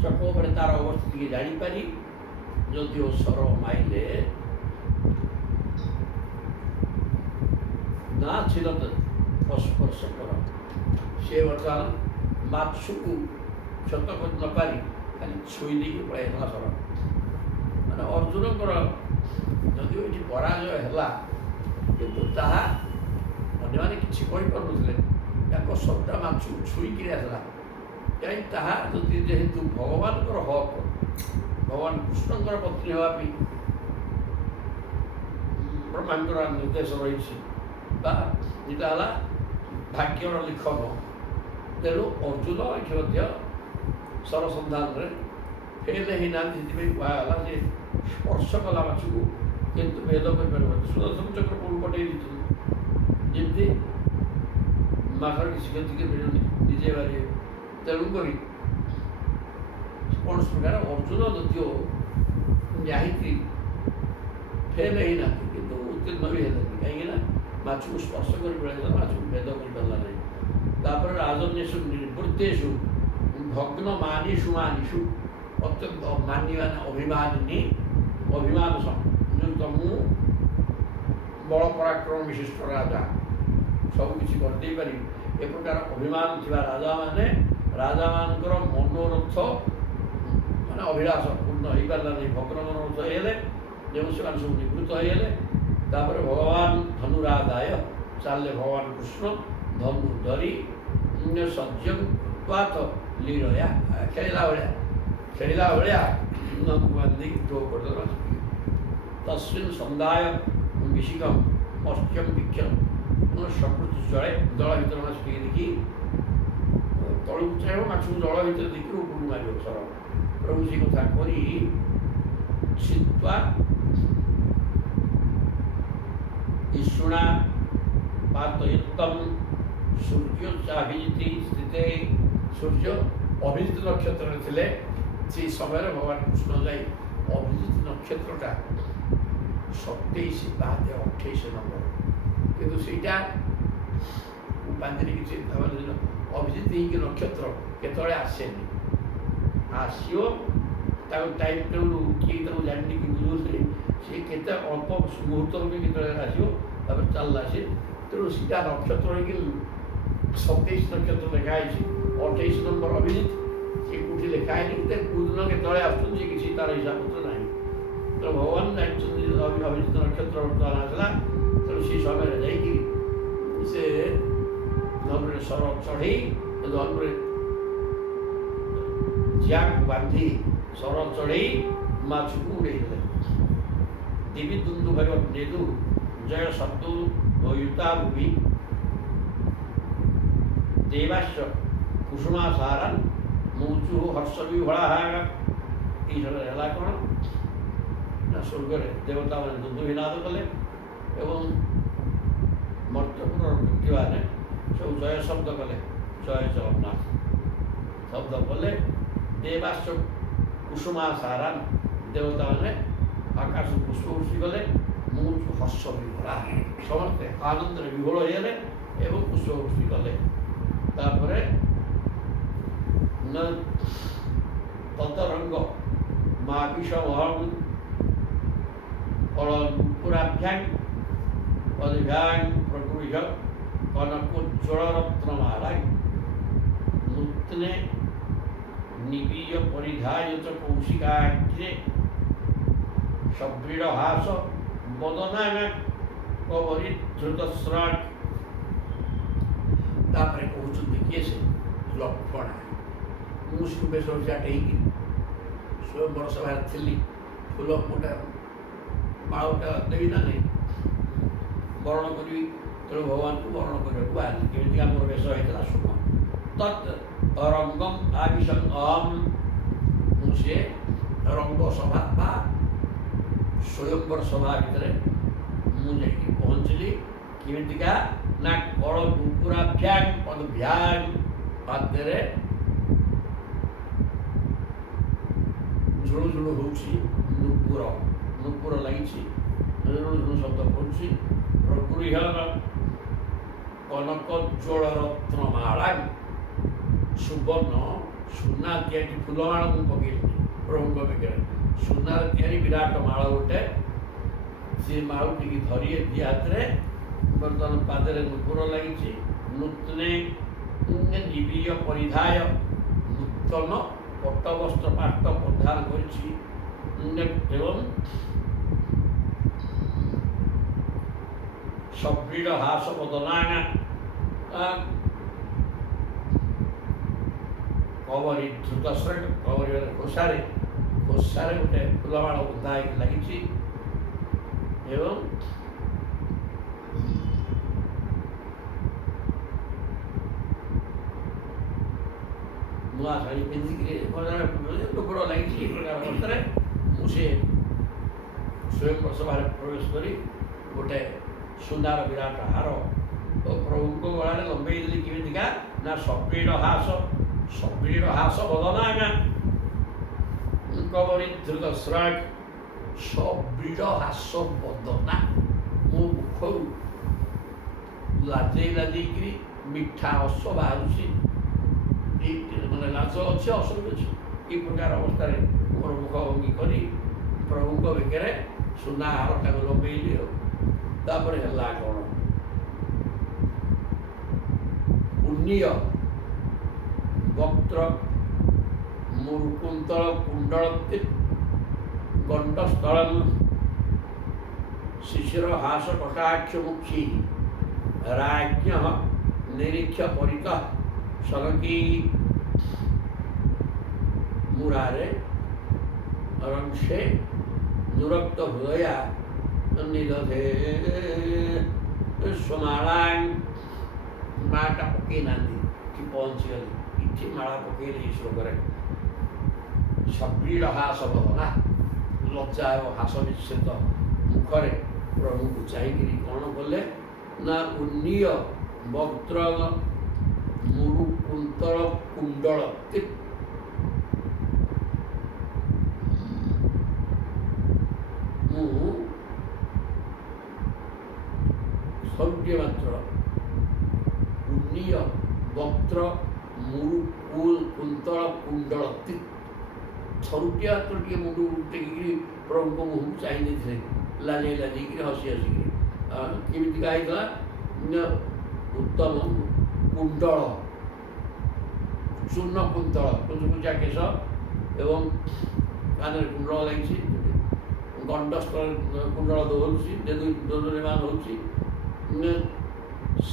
ଚକ ଉପରେ ତାର ଅବସ୍ଥିତିକି ଜାଣିପାରି ଯଦିଓ ସର ମାଇଲେ ନା ছিল ଅସ୍ପର୍ଶ କର। ସେ ବର୍ତ୍ତମାନ ମାଛକୁ କ୍ଷତ କରି ନ ପାରି ଖାଲି ଛୁଇଁ ଦେଇକି ପଳାଇଥିଲା ସର। ମାନେ ଅର୍ଜୁନଙ୍କର ଯଦିଓ ଏଠି ପରାଜୟ ହେଲା, କିନ୍ତୁ ତାହା ଅନ୍ୟମାନେ କିଛି କହିପାରୁନଥିଲେ। ତାଙ୍କ ଶବ୍ଦ ମାଛକୁ ଛୁଇଁକିରି ଆସିଲା। କାହିଁକି? ତାହା ଯଦି ଯେହେତୁ ଭଗବାନଙ୍କର ହକ୍, ଭଗବାନ କୃଷ୍ଣଙ୍କର ପତ୍ନୀ ହେବା ପାଇଁ ବ୍ରହ୍ମାଙ୍କର ନିର୍ଦ୍ଦେଶ ରହିଛି, ବା ଏଇଟା ହେଲା ଭାଗ୍ୟର ଲିଖନ। ତେଣୁ ଅର୍ଜୁନ ଏଠି ମଧ୍ୟ ସରସନ୍ଧାନରେ ଫେଲ୍ ହେଇନାହାନ୍ତି। ସେଥିପାଇଁ କୁହାଗଲା ଯେ ସ୍ପର୍ଶ କଲା ମାଛକୁ, କିନ୍ତୁ ଭେଦ କରିପାରିବନି। ସୁଦର୍ଶନ ଚକ୍ର କୋଉଠୁ ପଠେଇ ଦେଇଛନ୍ତି, ଯେମିତି ମାଛର କିଛି କ୍ଷତି ମିଳୁନି, ନିଜେ ବାରିବେ। ତେଣୁକରି କୌଣସି ପ୍ରକାର ଅର୍ଜୁନ ଯଦିଓ ଯାଇକି ଫେଲ୍ ହେଇନାହାନ୍ତି, କିନ୍ତୁ ଉତ୍ତୀର୍ଣ୍ଣ ବି ହେଲେନି। କାହିଁକିନା ମାଛକୁ ସ୍ପର୍ଶ କରିପାରିଲା, ମାଛକୁ ଭେଦ କରିପାରିଲା ନାହିଁ। ତାପରେ ରାଜନ୍ୟେଷୁ ନିବୃତ୍ତେଷୁ ଭଗ୍ନ ମାନିଷୁ ଅତ୍ୟନ୍ତ ମାନି ମାନେ ଅଭିମାନିନୀ, ଅଭିମାନ ସଂଯୁକ୍ତ ମୁଁ ବଳ ପରାକ୍ରମ ବିଶିଷ୍ଟ ରାଜା, ସବୁକିଛି କରିଦେଇପାରିବି, ଏ ପ୍ରକାର ଅଭିମାନ ଥିବା ରାଜାମାନଙ୍କର ମନୋରଥ ମାନେ ଅଭିଳାଷ ପୂର୍ଣ୍ଣ ହେଇପାରିଲା ନାହିଁ। ଭଗ୍ନ ମନୋରଥ ହେଇଗଲେ, ଯେଉଁ ସେମାନେ ସବୁ ନିବୃତ୍ତ ହେଇଗଲେ। ତାପରେ ଭଗବାନ ଧନୁରାଦାୟ ଚାଲିଲେ। ଭଗବାନ କୃଷ୍ଣ ଧନୁ ଧରି ସଜ୍ଜତ୍ୱାତ ଲୀଳୟା ଖେଳିଲା ଭଳିଆ ଧନୁକୁ ବାନ୍ଧିକି ଥ୍ରୋ କରିଦେଲା। ତସ୍ମିନ୍ ସନ୍ଧ୍ୟାୟ ବିଶିକମ୍ ମତ୍ସ୍ୟମ୍ ବିକ୍ଷମ ସକୃତି ଜଳେ ଜଳ ଭିତରେ ମାଛ ଟିକେ ଦେଖି ତଳକୁ ଚାହିଁବ, ମାଛକୁ ଜଳ ଭିତରେ ଦେଖି ଉପରକୁ ମାରିବ ସର। ପ୍ରଭୁ ସେ କଥା କରି ଛିତ୍ୱା ଇଷୁଣା पातयित्तं सूर्योच्चाभिजिति स्थिते सूर्य अभिजित नक्षत्र थे से समय भगवान कृष्ण जाई अभिजित नक्षत्रटा 27 बाद 28 नंबर किंतु सीटा बांधने की चिंता अभिजित ही नक्षत्र केतले आसेनी आसो टाइम टेबल किए जानी कि बुझे सी के अल्प मुहूर्त केत आसो चलला सी तेणु सीटा नक्षत्र 27 नक्षत्र लिखाई 28 नंबर अभिजित सी कौटी लिखाए कौदिन केतले आसुँच किसी तार हिसाब पत्र ना तो भगवान अभिजित नक्षत्र बर्तमान आसला तेणु से समय से धनुरे सर चढ़े धनुरे जिया बांधी सर चढ़े माछु को उड़े देवी दुंदु भर नेदु जय शब्दु भयुता भूमि देवाश्च कुसुमा सारा मौचु हर्ष भी भड़ा है कौन ना स्वर्ग देवता मैंने दुंदुभिनाद कले एवं मर्त्यपुर व्यक्ति मैंने सब जय शब्द कले जय जगन्नाथ शब्द कले देवाश्च कुसुमा सारा देवता मैंने आकाश पुष्प उठी गले मुझ हर्ष विभोरा समस्ते आनंद विभोर होगले एवं पुष्प उठी गले तदरंग माँ विषम पुराभ्यां पदभ्यां प्रगृह कनकोज्ज्वल रत्नमाला नूतने निबीय परिधाय च कौशिकाग्रे सब्रीड़ हास बदनान कवरी धृतस्राट तापरे कहते किए से लक्ष्मण मुझको बेस जाटे स्वयंवर सभा थी फूल मोटा माळटा देवी ना नहीं वर्ण करी तेणु भगवान को वर्ण करने को बाहर केमी आम बेस होता शुभ तत् रंगम आविशन अहम मुझे रंग सभा बा स्वयंवर सभा भितर मुझे पहुँचली केमिका ना कल कुकुराभ्यां पदभ्यां पादरे झुलु झुलु होउछि नुपुर लगी झुलु झुलु शब्द पड़ुछि प्रगृह कनकोज्ज्वल रत्नमाला सुवर्ण सुना या फूलमाला मुझे पकड़ी प्रभु बेकर सुनार या विराट माला गोटे सी माळटी धरी दी हाथ में बर्तमान पादे नुपुर लगी नूतने निबीय परिधाय नूतन पट्टवस्त्र पाठ प्रधान कर सब्रीड़ हास बदनाना कवरी धृतस्रट कवरी घोषारे गोटे फूलमाला बुधा लगी एवं नुआ शाड़ी पिंधिक टुकड़ लगी अवस्था मुझे स्वयं सभा प्रवेश करी गोटे सुंदर विराट हार तो प्रभु को गला लंबे देली केमिका ना सब्रीड़ हास बदना कवरी धृतस्राट सब्रीड़ हास बदना मो मुख लाजे लाजेकरी मिठा हस बाहर मैंने लाज अच्छे असुख अच्छे ये प्रकार अवस्था मोर मुख भंगी करी प्रभु को बेकरे सुना हार टाक लंबेली तापर है कौन पुण्य वक्त्र मुरुकुंतल कुंडल गंडस्थल शिशिर हास कटाक्ष मुखी राज्ञ निरीक्ष परित सलकी मुरारे रंशे नुरक्त हृदया निदधे स्वमालां माटा पकई ना पहुँची गली इतनी माला पकईली श्लोक सब्रीड़ हास बदना लज्जा और हास निश्चित मुखरे प्रभु को चाहिए कौन कले ନା ଉନ୍ନୀୟ ବକ୍ତ୍ର ମୁରୁ କୁନ୍ତଳ କୁଣ୍ଡଳ ମୁଁ ସୌର୍ଯ୍ୟ ମାତ୍ର ଉନ୍ନୀୟ ବକ୍ତ୍ର ମୁରୁ କୁନ୍ତଳ କୁଣ୍ଡଳ ସୌର୍ଯ୍ୟ ମାତ୍ର ଟିକେ ମୁଣ୍ଡ ଟେକିକିରି ପ୍ରଭୁଙ୍କ ମୁହଁକୁ ଚାହିଁ ଦେଇଥିଲେ ଲାଜେଇ ଲାଜେଇକିରି ହସି ହସିକିରି କେମିତିକା ହେଇଥିଲା ଉତ୍ତମ କୁଣ୍ଡଳ ଚୂର୍ଣ୍ଣ କୁନ୍ତଳ କୁଚକୁଚା କେଶ ଏବଂ କାନରେ କୁଣ୍ଡଳ ଲାଗିଛି ଗଣ୍ଡସ୍ଥଳରେ କୁଣ୍ଡଳ ଦୋହରୁଛି ଦୋଦୁଲ୍ୟମାନ ହେଉଛି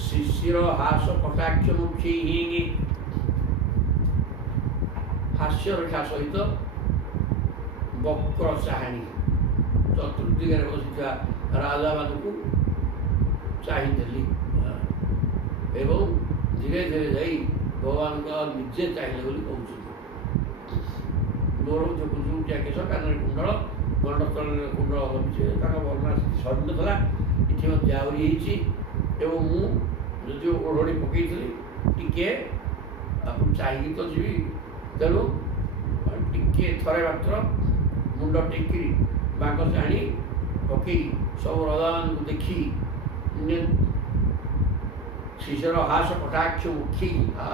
ଶିଶିର ହାସ କଟାକ୍ଷ ମୁଖୀ ହାସ୍ୟ ରେଖା ସହିତ ବକ୍ର ଚାହାଣୀ ଚତୁର୍ଦିଗରେ ବସିଥିବା ରାଜାମାନଙ୍କୁ ଚାହିଁଦେଲି ଏବଂ ଧୀରେ ଧୀରେ ଯାଇ ଭଗବାନଙ୍କ ନିଜେ ଚାହିଁଲେ ବୋଲି କହୁଛନ୍ତି। ମୋର ଯେଉଁ କୁଚକୁଚିଆ କେଶ କାନରେ କୁଣ୍ଡଳ ଗଣ୍ଡସ୍ଥଳରେ କୁଣ୍ଡଳ ଲଭିଛି ତାଙ୍କ ବର୍ଣ୍ଣନା ସରିନଥିଲା ଏଠି ମଧ୍ୟ ଆହୁରି ହେଇଛି ଏବଂ ମୁଁ ଯଦିଓ ଓଢ଼ଣି ପକେଇଥିଲି ଟିକେ ଆପଣ ଚାହିଁକି ତ ଯିବି ତେଣୁ ଟିକେ ଥରେ ମାତ୍ର ମୁଣ୍ଡ ଟେକିରି ବାଙ୍କ ଚାହାଣି ପକେଇ ସବୁ ରଜାମାନଙ୍କୁ ଦେଖି ଶିଶର ହାସ କଟାକ୍ଷ ମୁଖୀ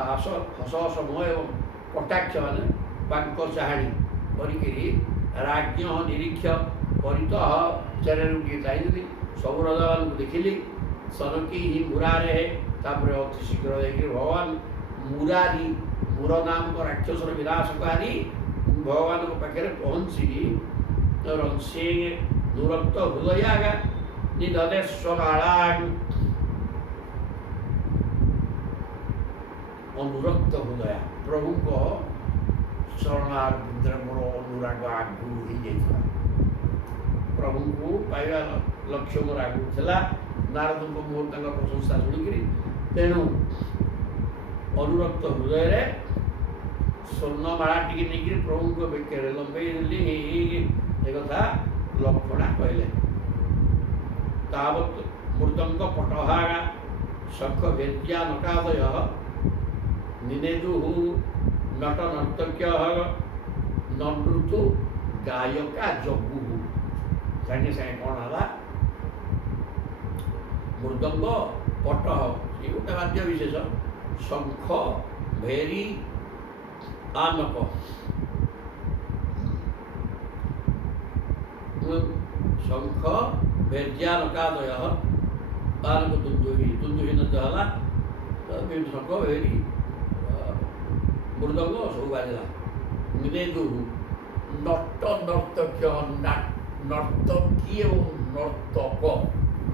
ହସ ହସ ମୁହ ଏବଂ କଟାକ୍ଷ ମାନେ ବାଙ୍କ ଚାହାଣି କରିକିରି ରାଜ୍ୟ ନିରୀକ୍ଷ ପରିତଃ ଚାରିଆଡ଼ୁ ଟିକେ ଯାଇଥିଲି ସବୁ ରଜାମାନଙ୍କୁ ଦେଖିଲି ସନକି ମୁରାରେ ତାପରେ ଅତି ଶୀଘ୍ର ଯାଇକି ଭଗବାନ ମୁରାରୀ ମୁର ନାମକ ରାକ୍ଷସର ବିନାଶକାରୀ ଭଗବାନଙ୍କ ପାଖରେ ପହଞ୍ଚି ରଂସେ ଦୁରକ୍ତ ହୃଦୟାଗା ନିଧଦେ ସ୍ୱକାଳା ଅନୁରକ୍ତ ହୃଦୟ ପ୍ରଭୁଙ୍କ ଚରଣାରବିନ୍ଦରେ ମୋର ଅନୁରାଗ ଆଗରୁ ହେଇଯାଇଥିଲା। ପ୍ରଭୁଙ୍କୁ ପାଇବା ଲକ୍ଷ୍ୟ ମୋର ଆଗରୁ ଥିଲା। ନାରଦଙ୍କ ମୋର ତାଙ୍କ ପ୍ରଶଂସା ଶୁଣିକିରି ତେଣୁ ଅନୁରକ୍ତ ହୃଦୟରେ ସ୍ୱର୍ଣ୍ଣମାଳା ଟିକେ ନେଇକିରି ପ୍ରଭୁଙ୍କ ବେକରେ ଲମ୍ବେଇ ଦେଲି ଏ କଥା ଲକ୍ଷଣା କହିଲେ। ତାବତ୍ ମୃଦଙ୍ଗ ପଟହାଗା ଶଙ୍ଖ ଭେଦ୍ୟା ନଟାଦୟ ନିନେଦୁ ନଟ ନର୍ତ୍ତକ୍ୟ ନୃତୁ ଗାୟକା ଜଗୁ ସାଙ୍ଗେ ସାଙ୍ଗେ କ'ଣ ହେଲା ମୃଦଙ୍ଗ ପଟହ ସେ ଗୋଟେ ବାଦ୍ୟ ବିଶେଷ ଶଙ୍ଖ ଭେରୀ ଆନକ ଶଙ୍ଖ ଭେର୍ଯ୍ୟା ନକାଦୟ ଆନକ ଦୁନ୍ଦୁଭି ନୃତ୍ୟ ହେଲା ଶଙ୍ଖ ଭେରୀ ମୃଦଙ୍ଗ ସବୁ ବାଜିଲା ନିନେଦୁ ନଟ ନର୍ତ୍ତକ୍ୟ ନର୍ତ୍ତକୀ ଏବଂ ନର୍ତ୍ତକ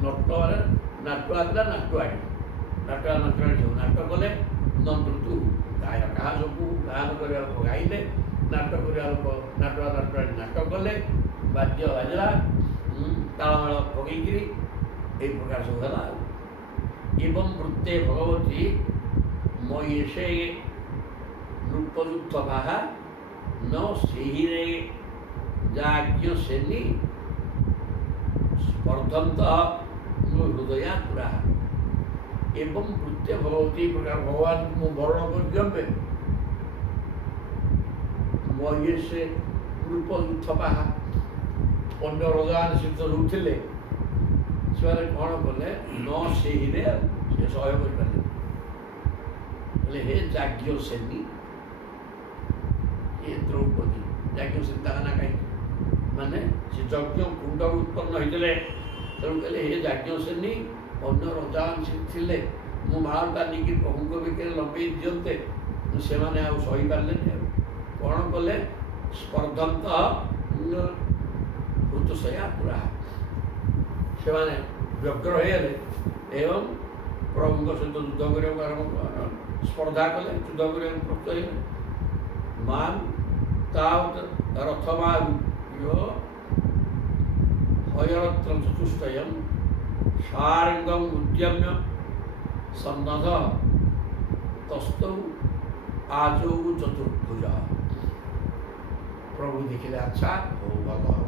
ନଟ ମାନେ ନାଟ ଆସିଲା ନାଟୁଆଡ଼ି ନାଟୁଆଡ଼ି ସବୁ ନାଟ କଲେ ନୃତୁ ଗାୟକ ସବୁ ଗାୟନ କରିବା ଲୋକ ଗାଇଲେ ନାଟ କରିବା ଲୋକ ନାଟୁଆଡ଼ି ନାଟ କଲେ ବାଦ୍ୟ ବାଜିଲା ତାଳମେଳ ପକେଇକିରି এই প্রকার ସବୁ ହେଲା ଏବଂ ବୃତ୍ତେ ଭଗବତୀ ମୟେଷେ ରୂପଯୁକ୍ତ ବାହା ନ ସେହିରେ ଯାଜ୍ଞ ସେନି ସ୍ପର୍ଦ୍ଧନ୍ତ ହୃଦୟା ପୁରା ଏବଂ ବୃତ୍ତେ ଭଗବତୀ ପ୍ରକାର ଭଗବାନଙ୍କୁ ମୁଁ ବରଣ କରିଦିଅନ୍ତେ ମୟେଷେ ରୂପଯୁକ୍ତ ବାହା ଅନ୍ୟ ରଜାମାନେ ଶୀତ ରହୁଥିଲେ ସେମାନେ କ'ଣ କଲେ ନ ସେହିରେ ସେ ସହ୍ୟ କରିପାରିଲେ ବୋଲେ ହେ ଯାଜ୍ଞ ସେନୀ ଏ ଦ୍ରୌପଦୀ ଯାଜ୍ଞ ସେନୀ ତାଙ୍କ ନା କାହିଁକି ମାନେ ସେ ଯଜ୍ଞ କୁଣ୍ଡରୁ ଉତ୍ପନ୍ନ ହେଇଥିଲେ ତେଣୁ କହିଲେ ହେ ଯାଜ୍ଞ ସେନୀ ଅନ୍ୟ ରଜାମାନେ ଥିଲେ ମୁଁ ମାଳଟା ନେଇକି ପ୍ରଭୁଙ୍କ ଭିତରେ ଲମ୍ବେଇ ଦିଅନ୍ତେ ସେମାନେ ଆଉ ସହିପାରିଲେନି ଆଉ କ'ଣ କଲେ ସ୍ପର୍ଦ୍ଧନ୍ତ ଋତୁଶୟା ପୁରା ସେମାନେ ବ୍ୟଗ୍ର ହେଇଗଲେ ଏବଂ ପ୍ରଭୁଙ୍କ ସହିତ ଯୁଦ୍ଧ କରିବାକୁ ଆରମ୍ଭ ସ୍ପର୍ଦ୍ଧା କଲେ ଯୁଦ୍ଧ କରିବାକୁ ପ୍ରସ୍ତୁତ ହେଲେ ମାନ୍ ତାବତ୍ ରଥବାୟୁ ହୟରତ୍ର ଚତୁଷ୍ଟୟମ୍ ସାରଙ୍ଗମ ଉଦ୍ୟମ୍ୟ ସନ୍ନଧ ତସ୍ତୌ ଆଜୌ ଚତୁର୍ଭୁଜ ପ୍ରଭୁ ଦେଖିଲେ ଆଚ୍ଛା ହଉ ଭଲ ହବ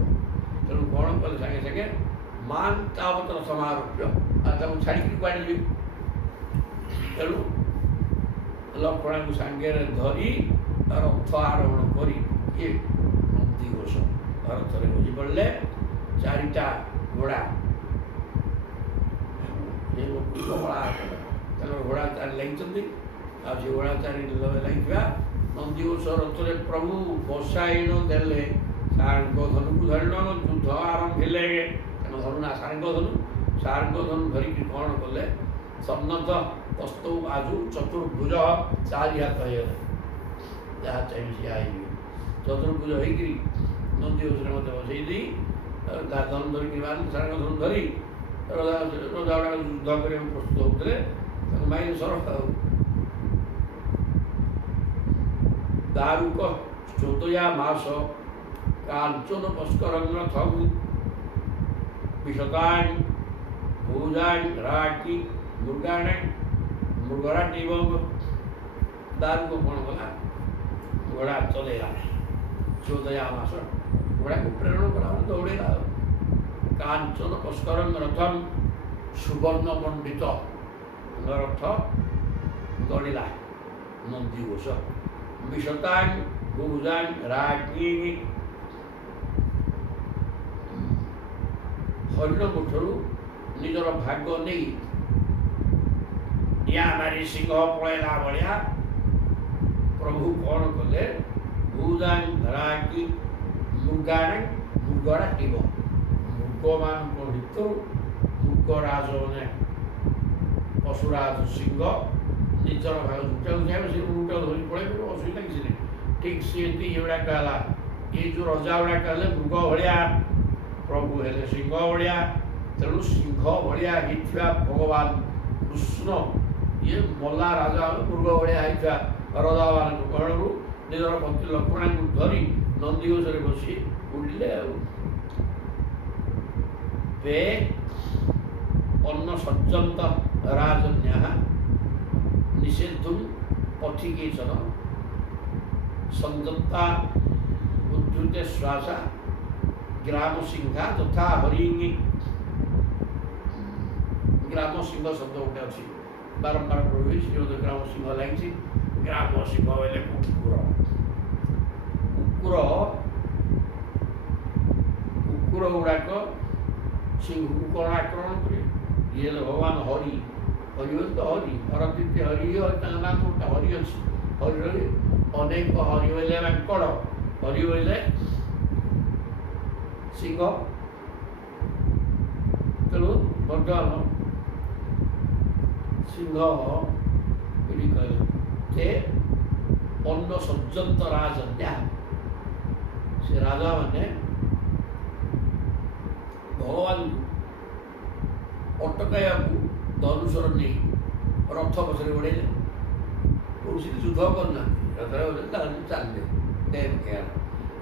ତେଣୁ କ'ଣ କଲେ ସାଙ୍ଗେ ସାଙ୍ଗେ ମାନ୍ ତାବତ୍ ରଥମାରୋପ୍ୟ ତାକୁ ଛାଡ଼ିକି କୁଆଡ଼େ ଯିବେ? ତେଣୁ ଲକ୍ଷ୍ମଣଙ୍କୁ ସାଙ୍ଗରେ ଧରି ରଥ ଆରୋହଣ କରି କିଏ ନନ୍ଦିଘୋଷ ରଥରେ ବସି ପଡ଼ିଲେ। ଚାରିଟା ଘୋଡ଼ା ତାଙ୍କର ଘୋଡ଼ା ଚାରି ଲାଗିଛନ୍ତି। ଆଉ ସେ ଘୋଡ଼ା ଚାରି ଲାଗିଥିବା ନନ୍ଦିଘୋଷ ରଥରେ ପ୍ରଭୁ ବସାଇଣ ଦେଲେ। ସାରଙ୍ଗ ଧନୁକୁ ଧରିଲ ଯୁଦ୍ଧ ଆରମ୍ଭ ହେଲେ। ତେଣୁ ଧନୁ ନା ସାରଙ୍ଗ ଧନୁ। ସାରଙ୍ଗ ଧନୁ ଧରିକି କ'ଣ କଲେ? ସନ୍ନତ ହସ୍ତଉ ଆଜୁ ଚତୁର୍ଭୁଜ, ଚାରି ହାତ ହେଇଗଲା। ଯାହା ଚାହିଁବେ ସିଏ ହେଇଯିବେ। ଚତୁର୍ଭୁଜ ହେଇକିରି ନନ୍ଦିଘୋଷରେ ମୋତେ ବସେଇ ଦେଇ ଧନୁ ଧରିକି ବାହାରିଲେ। ସାରଙ୍ଗ ଧନୁ ଧରି ରଜା ଗୁଡ଼ାକ ଯୁଦ୍ଧ କରିବାକୁ ପ୍ରସ୍ତୁତ ହେଉଥିଲେ। ତାଙ୍କୁ ମାଇଲେ ସର ଦାରୁକ ଚୋଦୟା ମାସ କାଞ୍ଚନ ପସ୍କରଙ୍ଗ ଥଗୁ ବିଶତାଣି ଭୂଜାଣି ରାଟି ମୃଗାଣେ ମୃଗରାଟି ଏବଂ ଦାରୁକ କ'ଣ କଲା? ଘୋଡ଼ା ଚଲେଇଲା। ଚୋଦୟା ମାସ ଘୋଡ଼ାକୁ ପ୍ରେରଣ କଲା, ଦୌଡ଼େଇଲା। କାଞ୍ଚନ ପସ୍କରଙ୍ଗ ରଥମ ସୁବର୍ଣ୍ଣ ପଣ୍ଡିତ ରଥ ଦୌଡ଼ିଲା। ନନ୍ଦିଘୋଷ ବିଶତାଣି ଭୂଜାଣି ରାଟି ହରିଣ ମୁଠରୁ ନିଜର ଭାଗ ନେଇ ନିଆଁ ମାରି ସିଂହ ପଳେଇଲା ଭଳିଆ ପ୍ରଭୁ କ'ଣ କଲେ? ଭୂଜାଣି ରାଟି ମୃଗାଣେ ମୃଗରାଟିବ। ମୃଗମାନଙ୍କ ଭିତରୁ ମୃଗରାଜ ମାନେ ପଶୁରାଜ ସିଂହ ନିଜର ଭାଗ ଦୁଟାକୁ ଚାହିଁବେ, ସେ ଦୁଟାକୁ ଧରି ପଳେଇବେ, ଅସୁବିଧା କିଛି ନାହିଁ। ଠିକ୍ ସେମିତି ଏଗୁଡ଼ାକ ହେଲା। ଏ ଯେଉଁ ରଜା ଗୁଡ଼ାକ ହେଲେ ମୃଗ ଭଳିଆ, ପ୍ରଭୁ ହେଲେ ସିଂହ ଭଳିଆ। ତେଣୁ ସିଂହ ଭଳିଆ ହେଇଥିବା ଭଗବାନ କୃଷ୍ଣ ଇଏ ମଲା ରାଜା ମୃଗ ଭଳିଆ ହେଇଥିବା ରଜାମାନଙ୍କ ଗହଣରୁ ନିଜର ପତି ଲକ୍ଷ୍ମଣଙ୍କୁ ଧରି ନନ୍ଦିଘୋଷରେ ବସି ଉଡ଼ିଲେ। ଆଉ ତେ ଅନ୍ନ ସଜ୍ଜନ୍ତ ରାଜନ୍ୟାଃ ନିଷେଧୁଂ ପଥିକେଚନ ସନ୍ଦତ୍ତା ଉଦ୍ଧୃତେ ଶ୍ୱାସା ଗ୍ରାମ ସିଂହା ତଥା ହରିଙ୍ଗି। ଗ୍ରାମ ସିଂହ ଶବ୍ଦ ଗୋଟେ ଅଛି, ବାରମ୍ବାର ପ୍ରଭୁ ଶ୍ରୀମଦ ଗ୍ରାମ ସିଂହ ଲାଗିଛି। ଗ୍ରାମ ସିଂହ ବୋଇଲେ କୁକୁର। କୁକୁର ଗୁଡ଼ାକ ସିଂହକୁ କ'ଣ ଆକ୍ରମଣ କରିବେ? ଇଏ ହେଲେ ଭଗବାନ ହରି। ହରି ବୋଲି ତ ହରି, ହରଦିତ୍ୟ ହରି, ତାଙ୍କ ନାଁ ଗୋଟେ ହରି ଅଛି। ହରି ଅନେକ ହରି ବୋଇଲେ ମାଙ୍କଡ଼, ହରି ବୋଇଲେ ସିଂହ। ତେଣୁ ବର୍ତ୍ତମାନ ସିଂହ ଏଠି କହିଲେ ସେ ଅନ୍ନ ସଜ୍ଜନ୍ତ ରାଜନ୍ୟା। ସେ ରାଜାମାନେ ଭଗବାନଙ୍କୁ ଅଟକାଇବାକୁ ଧନୁଷର ନେଇ ରଥ ପଛରେ ଗୋଡ଼େଇଲେ। କୌଣସି ଯୁଦ୍ଧ କରୁନାହାନ୍ତି, ରଥରେ ଚାଲିଲେ।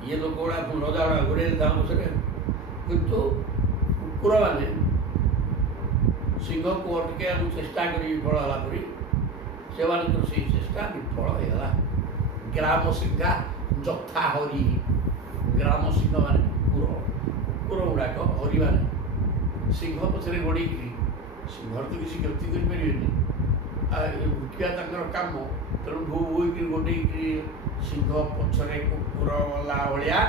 ଇଏ ଲୋକ ଗୁଡ଼ା ରଜା ଗୁଡ଼ା ଗୋଡ଼େଇଲେ ତାଙ୍କ ପଛରେ। କିନ୍ତୁ କୁକୁରମାନେ ସିଂହକୁ ଅଟକାଇବାକୁ ଚେଷ୍ଟା କରି ବିଫଳ ହେଲା ପରି ସେମାନଙ୍କର ସେଇ ଚେଷ୍ଟା ବିଫଳ ହେଇଗଲା। ଗ୍ରାମ ସିଂହା ଯଥା ହରି। ଗ୍ରାମ ସିଂହ ମାନେ କୁକୁର ଗୁଡ଼ାକ, ହରିମାନେ ସିଂହ ପଛରେ ଗୋଡ଼େଇକିରି, ସିଂହର ତ କିଛି କ୍ଷତି କରିପାରିବେନି, ଭୁକିବା ତାଙ୍କର କାମ। ତେଣୁ ଭୂ ହୋଇକିରି ଗୋଡ଼େଇକିରି ସିଂହ ପଛରେ କୁକୁର ଗଲା ଭଳିଆ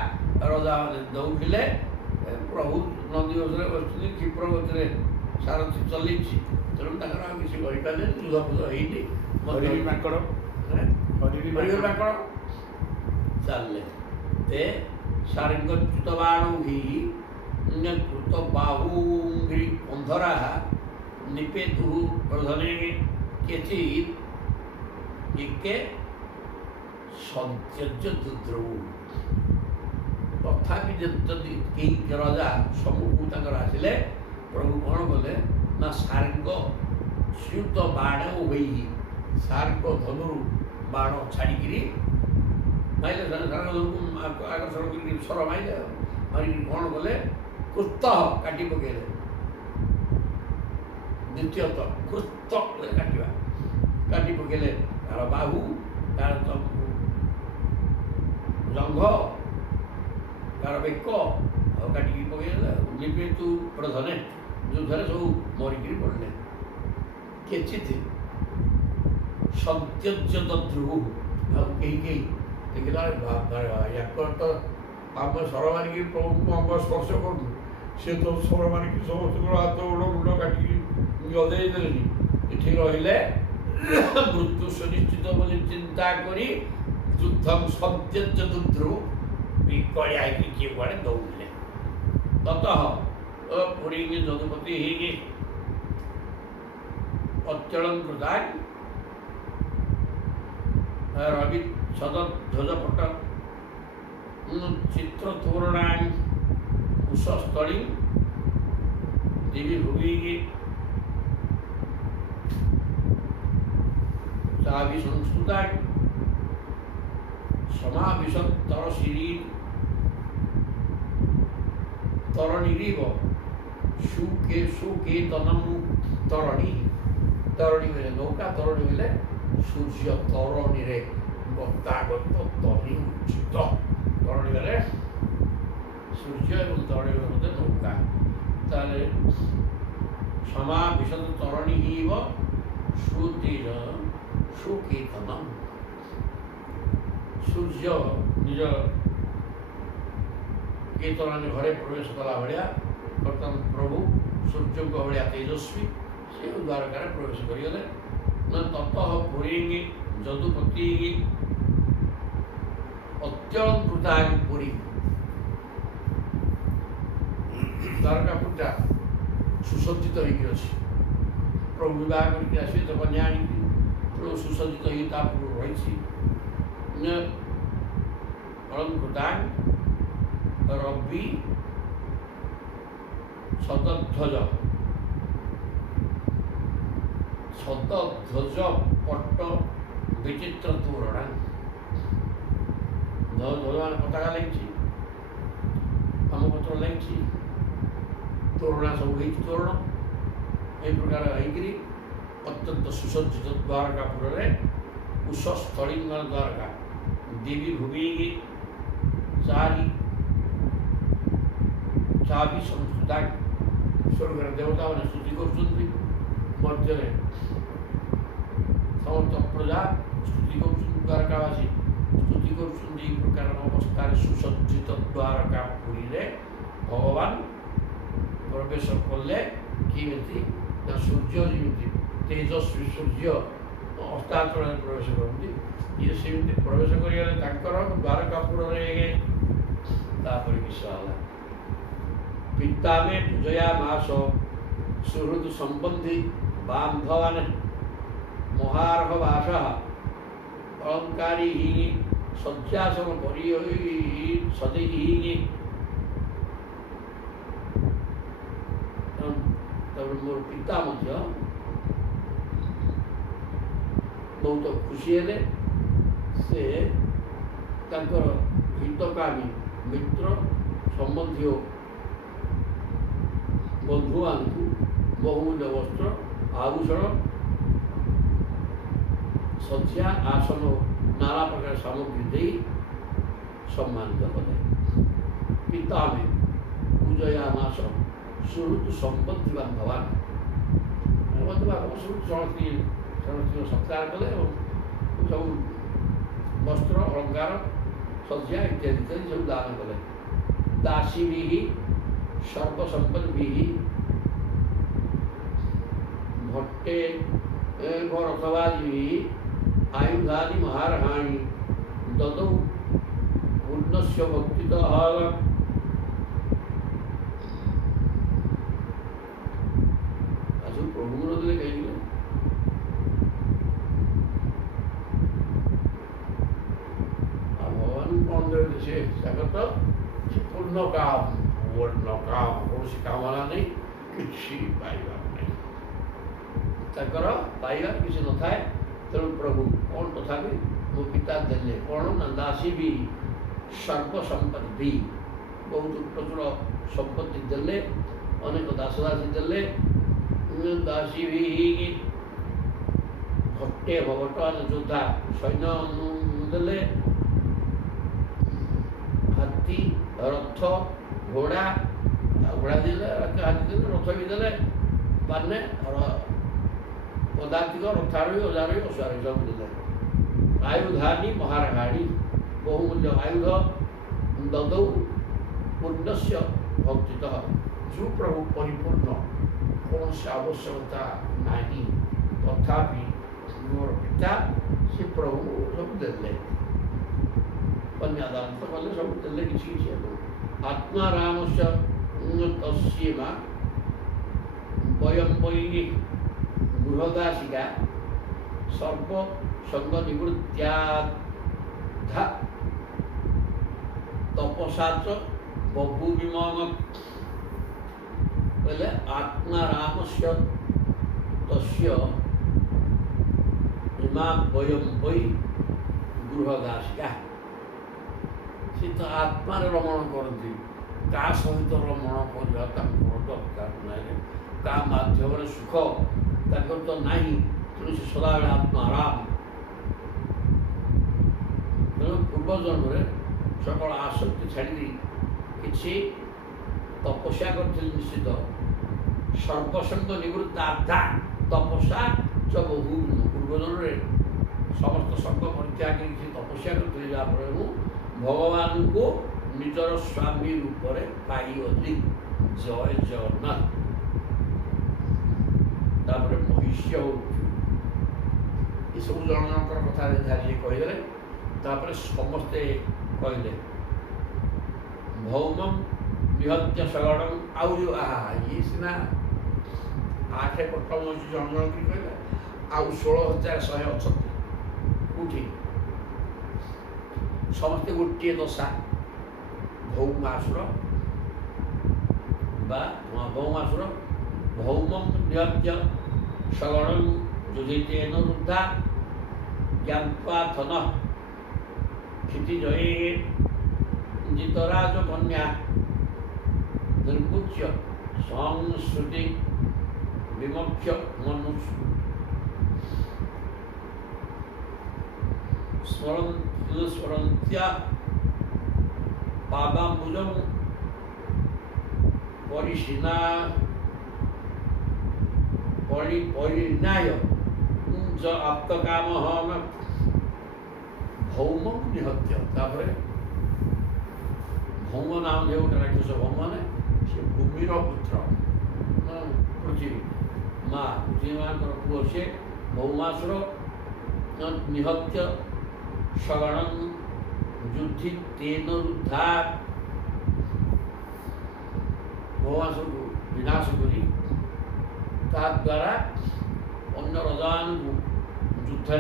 ରଜାମାନେ ଦୌଡ଼ିଲେ। ପ୍ରଭୁ ନନ୍ଦିଘୋଷରେ ବସିଛନ୍ତି, କ୍ଷିପ୍ର ଗତିରେ ସାରଥି ଚଲେଇଛି। ତେଣୁ ତାଙ୍କର ଆଉ କିଛି କହିପାରିଲେ, ଯୁଦ୍ଧ ଫୁଦ୍ଧ ହେଇନି। ମାଙ୍କଡ଼ ଚାଲିଲେ। ତେ ସାରଙ୍ଗଚ୍ୟୁତ ବାଣୌଘି କୃତ ବାହୁଘ୍ରି ଅନ୍ଧରା ନିପେତୁ ପ୍ରଧନେ କେଚିତ୍ ଏକେ ସତ୍ୟଜ୍ୟ ଦୁଦ୍ରଉ। ତଥାପି ଯଦି କେହି ରଜା ସମ୍ମୁଖକୁ ତାଙ୍କର ଆସିଲେ, ପ୍ରଭୁ କ'ଣ କଲେ ନା ସାରଙ୍ଗ ସ୍ୟୁତ ବାଣ ହୋଇ ସାରଙ୍ଗ ଧନୁରୁ ବାଣ ଛାଡ଼ିକିରି ମାଇଲେ। ସାରଙ୍ଗ ଧନୁକୁ ଆକର୍ଷଣ କରିକି ସର ମାଇଲେ। ମାରିକିରି କ'ଣ କଲେ? କୃତ କାଟି ପକାଇଲେ। ଦ୍ୱିତୀୟତଃ କୃତ କାଟିବା, କାଟି ପକାଇଲେ। ତାର ବାହୁ, ତାର ଜଙ୍ଘ, ତାର ବେକ ଆଉ କାଟିକି ପକାଇଲେ। ନିପେତୁ ପ୍ରଧନେ ଯୁଦ୍ଧରେ ସବୁ ମରିକିରି ପଡ଼ିଲେ। କେଚିତ୍ ସତ୍ୟଜ୍ୟ ଦଧ୍ରୁବୁ ଆଉ କେହି କେହି ଦେଖିଲା ୟାଙ୍କର ତ ଆମେ ସର ମାରିକି ପ୍ରଭୁଙ୍କୁ ଅଙ୍ଗ ସ୍ପର୍ଶ କରୁଛୁ, ସେ ତ ସର ମାରିକି ସମସ୍ତଙ୍କର ହାତ ଗୋଡ଼ ମୁଣ୍ଡ କାଟିକି ଗଦେଇ ଦେଲେନି। ଏଠି ରହିଲେ ମୃତ୍ୟୁ ସୁନିଶ୍ଚିତ ବୋଲି ଚିନ୍ତା କରି ଯୁଦ୍ଧം ସତ୍ୟଜ୍ୟ ଦଧ୍ରୁବୁ ବିକଳିଆ ହେଇକି କିଏ କୁଆଡ଼େ ଦୌଡ଼ିଲେ। ତତଃ ପୁରୀକି ଯଦୁପତି ହେଇକି ଅଚଳଂ କୃତାଂ ରବି ସଦଧ୍ୱଜପଟ ଚିତ୍ରତୋରଣାଣି କୁଶସ୍ଥଳୀ ଦିବି ଭୁବିକି ଚାଭିସଂସ୍କୃତାଂ ସମାବିଶତ୍ତର ଶିରୀ ତରଣୀରିବ সুকেতনম তরণী। তরণী হইলে নৌকা, তরণী হইলে সূর্য তরণীরে গতাগত তরণী উচ্চিত। তরণী হলে সূর্য এবং তরণীর মধ্যে নৌকা। তাহলে সমাবিশত তরণী হিব শ্রুতির সুকেতনম। সূর্য নিজ କେତନାନୀ ଘରେ ପ୍ରବେଶ କଲା ଭଳିଆ ବର୍ତ୍ତମାନ ପ୍ରଭୁ ସୂର୍ଯ୍ୟଙ୍କ ଭଳିଆ ତେଜସ୍ୱୀ ସେ ଦ୍ୱାରକାରେ ପ୍ରବେଶ କରିଗଲେ। ତତଃ ପୁରୀଙ୍ଗି ଯଦୁପତି ଅଚଳଂ କୃତାଂ ପୁରୀ। ଦ୍ୱାରକାପୁରଟା ସୁସଜ୍ଜିତ ହେଇକି ଅଛି। ପ୍ରଭୁ ବିବାହ କରିକି ଆସିବେ ତ କନ୍ୟା ଆଣିକି ପ୍ରଭୁ ସୁସଜ୍ଜିତ ହେଇ ତା ପୂର୍ବରୁ ରହିଛି। ଅଳଙ୍କୃତାଂ ରବି ସଦଧ୍ୱଜ ପଟ୍ଟ ବିଚିତ୍ର ତୋରଣା। ଧ୍ୱଜମାନେ ପତାକା ଲାଗିଛି, ଆମପତ୍ର ଲାଗିଛି, ତୋରଣା ସବୁ ହେଇଛି। ତୋରଣ ଏହି ପ୍ରକାର ହେଇକିରି ଅତ୍ୟନ୍ତ ସୁସଜ୍ଜିତ ଦ୍ୱାରକାପୁରରେ କୁଶସ୍ଥଳୀଙ୍ଗନ ଦ୍ୱାରକା ଦେବୀ ଭୂମି ଚାବି ସଂସ୍କୃତା। ସ୍ୱର୍ଗର ଦେବତାମାନେ ସ୍ତୁତି କରୁଛନ୍ତି, ମଧ୍ୟରେ ସମସ୍ତ ପ୍ରଜା ସ୍ତୁତି କରୁଛନ୍ତି, ଦ୍ୱାରକାବାସୀ ସ୍ତୁତି କରୁଛନ୍ତି। ଏହି ପ୍ରକାର ଅବସ୍ଥାରେ ସୁସଜ୍ଜିତ ଦ୍ୱାରକା ପୁରୀରେ ଭଗବାନ ପ୍ରବେଶ କଲେ। କେମିତି ନା ସୂର୍ଯ୍ୟ ଯେମିତି ତେଜସ୍ୱୀ ସୂର୍ଯ୍ୟ ଅସ୍ତାଚଳରେ ପ୍ରବେଶ କରନ୍ତି, ଇଏ ସେମିତି ପ୍ରବେଶ କରିଗଲେ ତାଙ୍କର ଦ୍ୱାରକାପୁରରେ। ତାପରେ କିସ ହେଲା? ପିତାମେ ପୂଜୟା ମାସ ସୁହୃଦ ସମ୍ବନ୍ଧୀ ବାନ୍ଧବାନେ ମହାର୍ହ ବାସ ଅଳଙ୍କାରୀ ହିଁ ଶଯ୍ୟାସନ କରି ସଜେଇ ହିଁ। ତାପରେ ମୋର ପିତା ମଧ୍ୟ ବହୁତ ଖୁସି ହେଲେ। ସେ ତାଙ୍କର ହିତକାମୀ ମିତ୍ର ସମ୍ବନ୍ଧୀୟ ବନ୍ଧୁମାନଙ୍କୁ ବହୁମୂଲ୍ୟ ବସ୍ତ୍ର, ଆଭୂଷଣ, ଶଯ୍ୟା, ଆସନ, ନାନା ପ୍ରକାର ସାମଗ୍ରୀ ଦେଇ ସମ୍ମାନିତ କଲେ। ପିତାମେ ପୂଜୟା ମାସ ସୁହୃଦ ସମ୍ବନ୍ଧୀ ବାନ୍ଧବାନ ବନ୍ଧୁବାନ୍ଧବ ସମସ୍ତଙ୍କୁ ସତ୍କାର କଲେ ଏବଂ ସବୁ ବସ୍ତ୍ର, ଅଳଙ୍କାର, ଶଯ୍ୟା ଇତ୍ୟାଦି ଇତ୍ୟାଦି ସବୁ ଦାନ କଲେ। ଦାସୀଭି ସର୍ବସମ୍ପଦ୍ଭି ଭଟ୍ଟେ ରଥବାଦୀ ଆୟୁଧାନି ମହାରହାଣି ଦଦୌ ପୂର୍ଣ୍ଣସ୍ୟ ଭକ୍ତିତଃ। ଆସୁ ପ୍ରଭୁଙ୍କର ଦେଲେ କାହିଁକି ଆଉ ଭଗବାନ କ'ଣ ଦେବେ? ସେ ତାଙ୍କର ତ ସେ ପୂର୍ଣ୍ଣ କାମ, କୌଣସି କାମନା ନାହିଁ, କିଛି ପାଇବାର ନାହିଁ। ତାଙ୍କର ପାଇବାର କିଛି ନଥାଏ। ତେଣୁ ପ୍ରଭୁ କ'ଣ ତଥାପି ମୋ ପିତା ଦେଲେ କ'ଣ ନା ଦାସୀ ବି ସର୍ବସମ୍ପତ୍ତି, ବହୁତ ପ୍ରଚୁର ସମ୍ପତ୍ତି ଦେଲେ, ଅନେକ ଦାସଦାସୀ ଦେଲେ। ଦାସୀ ବି ଭଟ୍ଟେ ଭଟ୍ଟ ଯୋଦ୍ଧା ସୈନ୍ୟ ଦେଲେ, ହାତୀ, ରଥ, ଘୋଡ଼ା ଘୋଡ଼ା ଦେଲେ ହାତୀ ଦେଲେ ରଥ ବି ଦେଲେ ମାନେ ପଦାତିକ ରଥାରୋହୀ ଅଜାରୋହୀ ଅଶ୍ୱାରୋହୀ ସବୁ ଦେଲେ। ଆୟୁଧାନି ମହାରାଣୀ ବହୁମୂଲ୍ୟ ଆୟୁଧ ଦଦୌ ପୂର୍ଣ୍ଣସ୍ୟ ଭକ୍ତିତଃ ଯେଉଁ ପ୍ରଭୁ ପରିପୂର୍ଣ୍ଣ କୌଣସି ଆବଶ୍ୟକତା ନାହିଁ ତଥାପି ମୋର ପିତା ସେ ପ୍ରଭୁ ସବୁ ଦେଲେ କନ୍ୟାଦାନ ତ କଲେ ସବୁ ଦେଲେ କିଛି କିଛି ହେବ। ଆତ୍ମା ରାମସ୍ୟ ତସ୍ୟେମା ବୟಂ ବୈ ଗୃହଦାସିକା ସର୍ବ ସଙ୍ଗ ନିବୃତ୍ତ୍ୟାଧା ତପସା ଚ ବଭୂବିମମ କହିଲେ ଆତ୍ମା ରାମସ୍ୟ ତସ୍ୟ ଇମା ବୟಂ ବୈ ଗୃହଦାସିକା ସେ ତ ଆତ୍ମାରେ ରମଣ କରନ୍ତି କାହା ସହିତ ରମଣ କରିବା ତାଙ୍କର ଦରକାର ନାହିଁ କାହା ମାଧ୍ୟମରେ ସୁଖ ତାଙ୍କର ତ ନାହିଁ ତେଣୁ ସେ ସଦାବେଳେ ଆତ୍ମାରାମ। ତେଣୁ ପୂର୍ବଜନ୍ମରେ ସକଳ ଆସକ୍ତି ଛାଡ଼ିଦେଇ କିଛି ତପସ୍ୟା କରିଥିଲେ ନିଶ୍ଚିତ ସର୍ବସଙ୍ଗ ନିବୃତ୍ତ ଆଧା ତପସ୍ୟା ଚ ବହୁ ପୂର୍ବଜନ୍ମରେ ସମସ୍ତ ସଙ୍ଗ ପରିତ୍ୟାଗ କରି କିଛି ତପସ୍ୟା କରିଥିଲେ ଯାହାଫଳରେ ମୁଁ ଭଗବାନଙ୍କୁ ନିଜର ସ୍ୱାମୀ ରୂପରେ ପାଇଗଲି। ଜୟ ଜଗନ୍ନାଥ। ତାପରେ ମହିଷ୍ୟ ହଉଛି ଏସବୁ ଜଣ ଜଣଙ୍କର କଥା ଯିଏ କହିଦେଲେ ତାପରେ ସମସ୍ତେ କହିଲେ ଭୌମଂ ନିହତ୍ୟ ଶଗଡ଼ଂ ଆଉ ଯେଉଁ ଇଏ ସିନା 8 ପଟ ମହିଷୀ ଜଣ ଜଣ କରି କହିଲେ ଆଉ 16,100 ଅଛନ୍ତି କୋଉଠି ସମସ୍ତେ ଗୋଟିଏ ଦଶା ଭୌମାସୁର ବା ଭୌମାସୁର ଭୌମଂ ନିହତ୍ୟ ଶଗଡ଼ଂ ଯୁଧିତେନ ରୁଦ୍ଧା ଜ୍ଞାତ୍ୱା क्षितिजये जितराज कन्या निर्मुच्य संश्रुति विमोक्ष मनुष्य स्मरन्त्या पादाम्बुजं परिणाय च आप्तकामः भौम निहत्य तापर भौम नाम जो गोटे राक्षस भौम ने से भूमिर पुत्र पृथ्वी माँ पृथ्वी माँ पुओ से भौमासुर निहत्य शगणं युद्धि तेन रुद्धा भौमासुर को विनाश करी द्वारा अन्य रजान युद्ध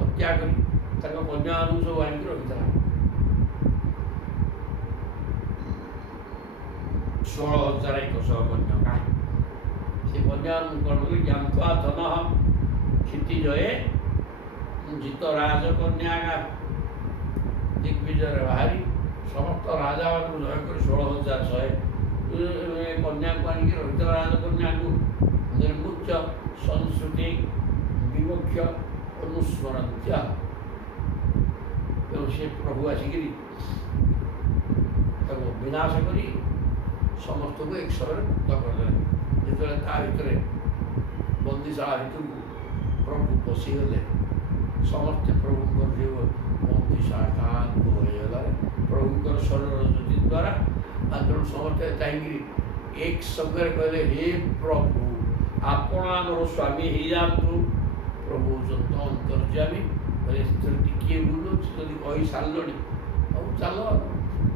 हत्या करी कन्या सब आनिक रखी 16,100 कन्या कहीं से कन्या कौन कले ज्ञात्वा धन क्षितिजये जित राज कन्या दिग्विजय बाहरी समस्त राजा जय कर 16,100 कन्या को आनिक रखी राजकन्या को निर्मुच्य संस्कृति विमोक्ष अनुस्मरन्त्य से प्रभु आसिक विनाश करी समस्त को एक समय मुक्त करदे जो भर बंदीशाला भर प्रभु पशिगले समस्ते प्रभु जो बंदीशाला होगा प्रभुकर शरीर ज्योति द्वारा तेणु समस्ते चाहिए एक संगे कहले हे प्रभु आपण आमर स्वामी हो जातु प्रभु अंतर्जामी टिके बुलूँ कही सारे अब चल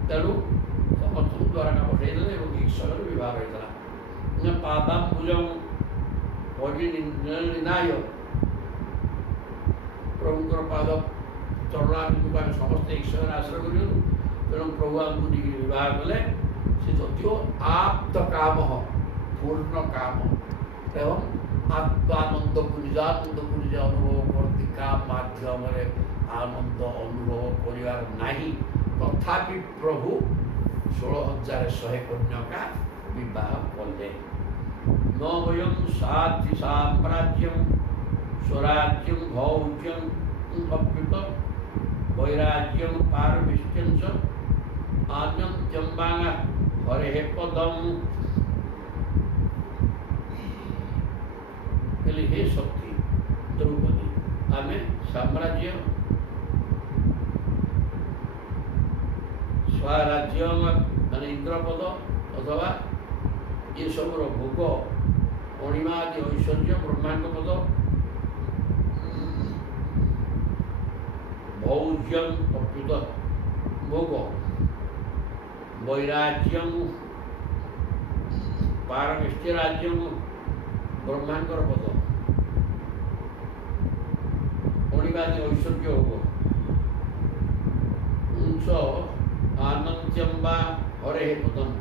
तेणु समस्त द्वारा पठेदे एक समय बह होता पादाम्बुज परिणाय प्रभुकर पाद चरणाबिंदु को समस्त एक समय आश्रय करूँ तेणु प्रभु आमको बह कले से जदिव आप्त काम पूर्ण काम एवं आत्मानंद को निजानंद को निज अनुभव करती काम माध्यम आनंद अनुभव कर नहीं तथापि प्रभु 16,100 कन्या विवाह कले न वयं साधि साम्राज्यं स्वराज्यं भौज्यं अप्युत वैराज्यं पारमिष्ट्यं च आद्यं जम्बांगा हरे पदम कहले हे शक्ति द्रौपदी आमे साम्राज्य स्वराज्य माने इंद्रपद अथवा ये सब भोग अणिमा आदि ऐश्वर्य ब्रह्मांड पद भौज्यम अप्युत भोग वैराज्यम पारमिष्ट राज्यम ब्रह्मांडर पद अणिमादि ऐश्वर्य भोग उंस आनंत्यम वा हरे पदम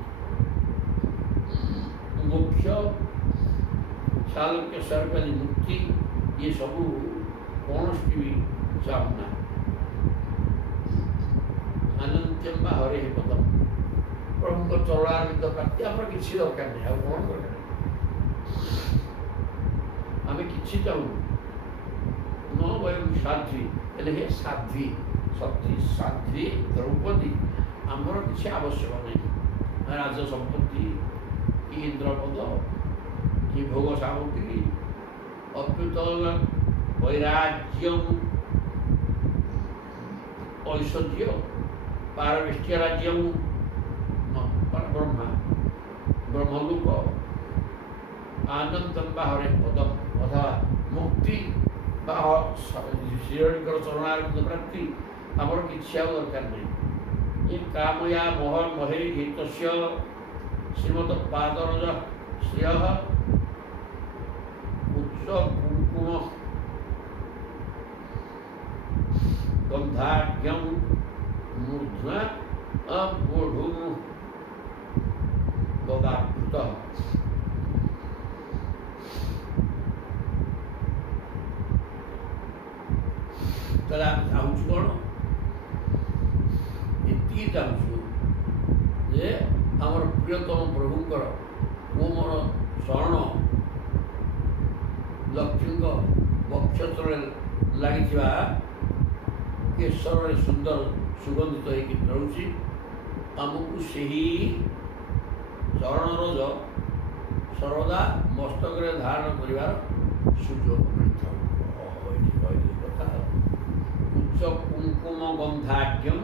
मोक्ष चालुक्य सर्वादि मुक्ति ये सब कौन भी चाहना अनंत्यम वा हरे पदम प्रभु को चरणारविंद प्राप्ति आम किसी दरकार नहीं आ कौन दरकार आम कि चाहूँ न वयम साध्वी हे साध्वी शक्ति साध्वी द्रौपदी आमर किसी आवश्यक नहीं राज संपत्ति कि इंद्रपद कि भोग सामग्री अप्युत वैराज्यम ऐश्वर्य पारमिष्ट राज्यम ब्रह्मा ब्रह्मलोक आनंदम बा हरे पदम अथवा मुक्ति बा श्रीहरिकर चरणारविंद प्राप्ति आमर किसी दरकार नहीं ये कामया मोहन महे हित श्रीमद पादरज श्रिय उच्च कुंकुम गंधाढ्यम मूर्ध्ना अबोढुम गदाभूत तला चाहूँ कौन ये चाहूँ जे आमर प्रियतम प्रभुंकर मो मोर शरण लक्ष्मी वक्षस्थल लगी केशर सुंदर सुगंधित होकर रोचे आमको से चरण रज सर्वदा मस्तक धारण कर सुजोग मिलता कथा उच्च कुंकुम गंधाढ्यम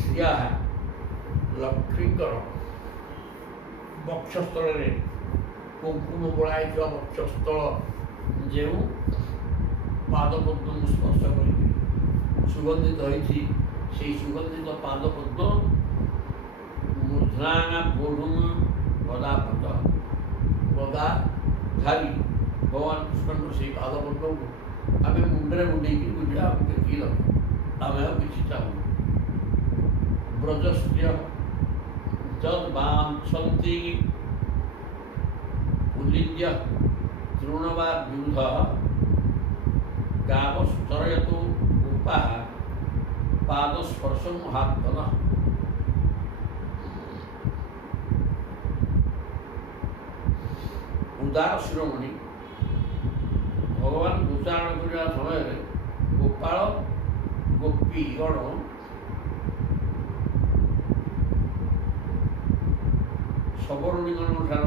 श्रिया लक्ष्मीकर वक्षस्थल कुंकुम बोलाई वक्षस्थल जो पादपद्म स्पर्श कर सुगंधित होती से सुगंधित पादपद्म मूर्धना बोढ़ुम गदाभूत गदाधारी भगवान कृष्ण से पादपद्म को आम मुंडे मुंडे बुझा कि आम कि चाहूँ ब्रजस्त्रिय जद्वांछन्ति उल्लिंग्य तृणवा विरुद्ध गावस्तरयतु उपा पादस्पर्शं महात्मनः उदार शिरोमणि भगवान उच्चारण करने समय गोपाल गोपीगण सबरुणीगण ठार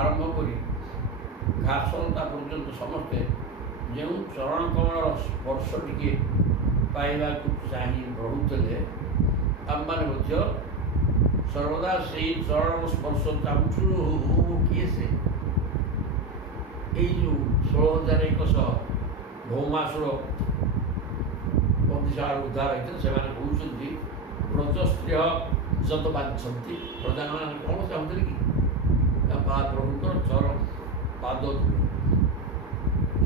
आरंभ कर घासलता पर्यंत समस्ते जो चरण कमल स्पर्श टी पाइबा चाहिए रहुले आम मैंने सर्वदा से चरण स्पर्श चाहूँ किए से जो 16,100 भौमासुर बंदिशाल उद्धार होते से कहते ब्रजस्त्रिय जत बांछन्ति प्रजा मैंने कौन चाहते कि प्रभुकर चरण पाद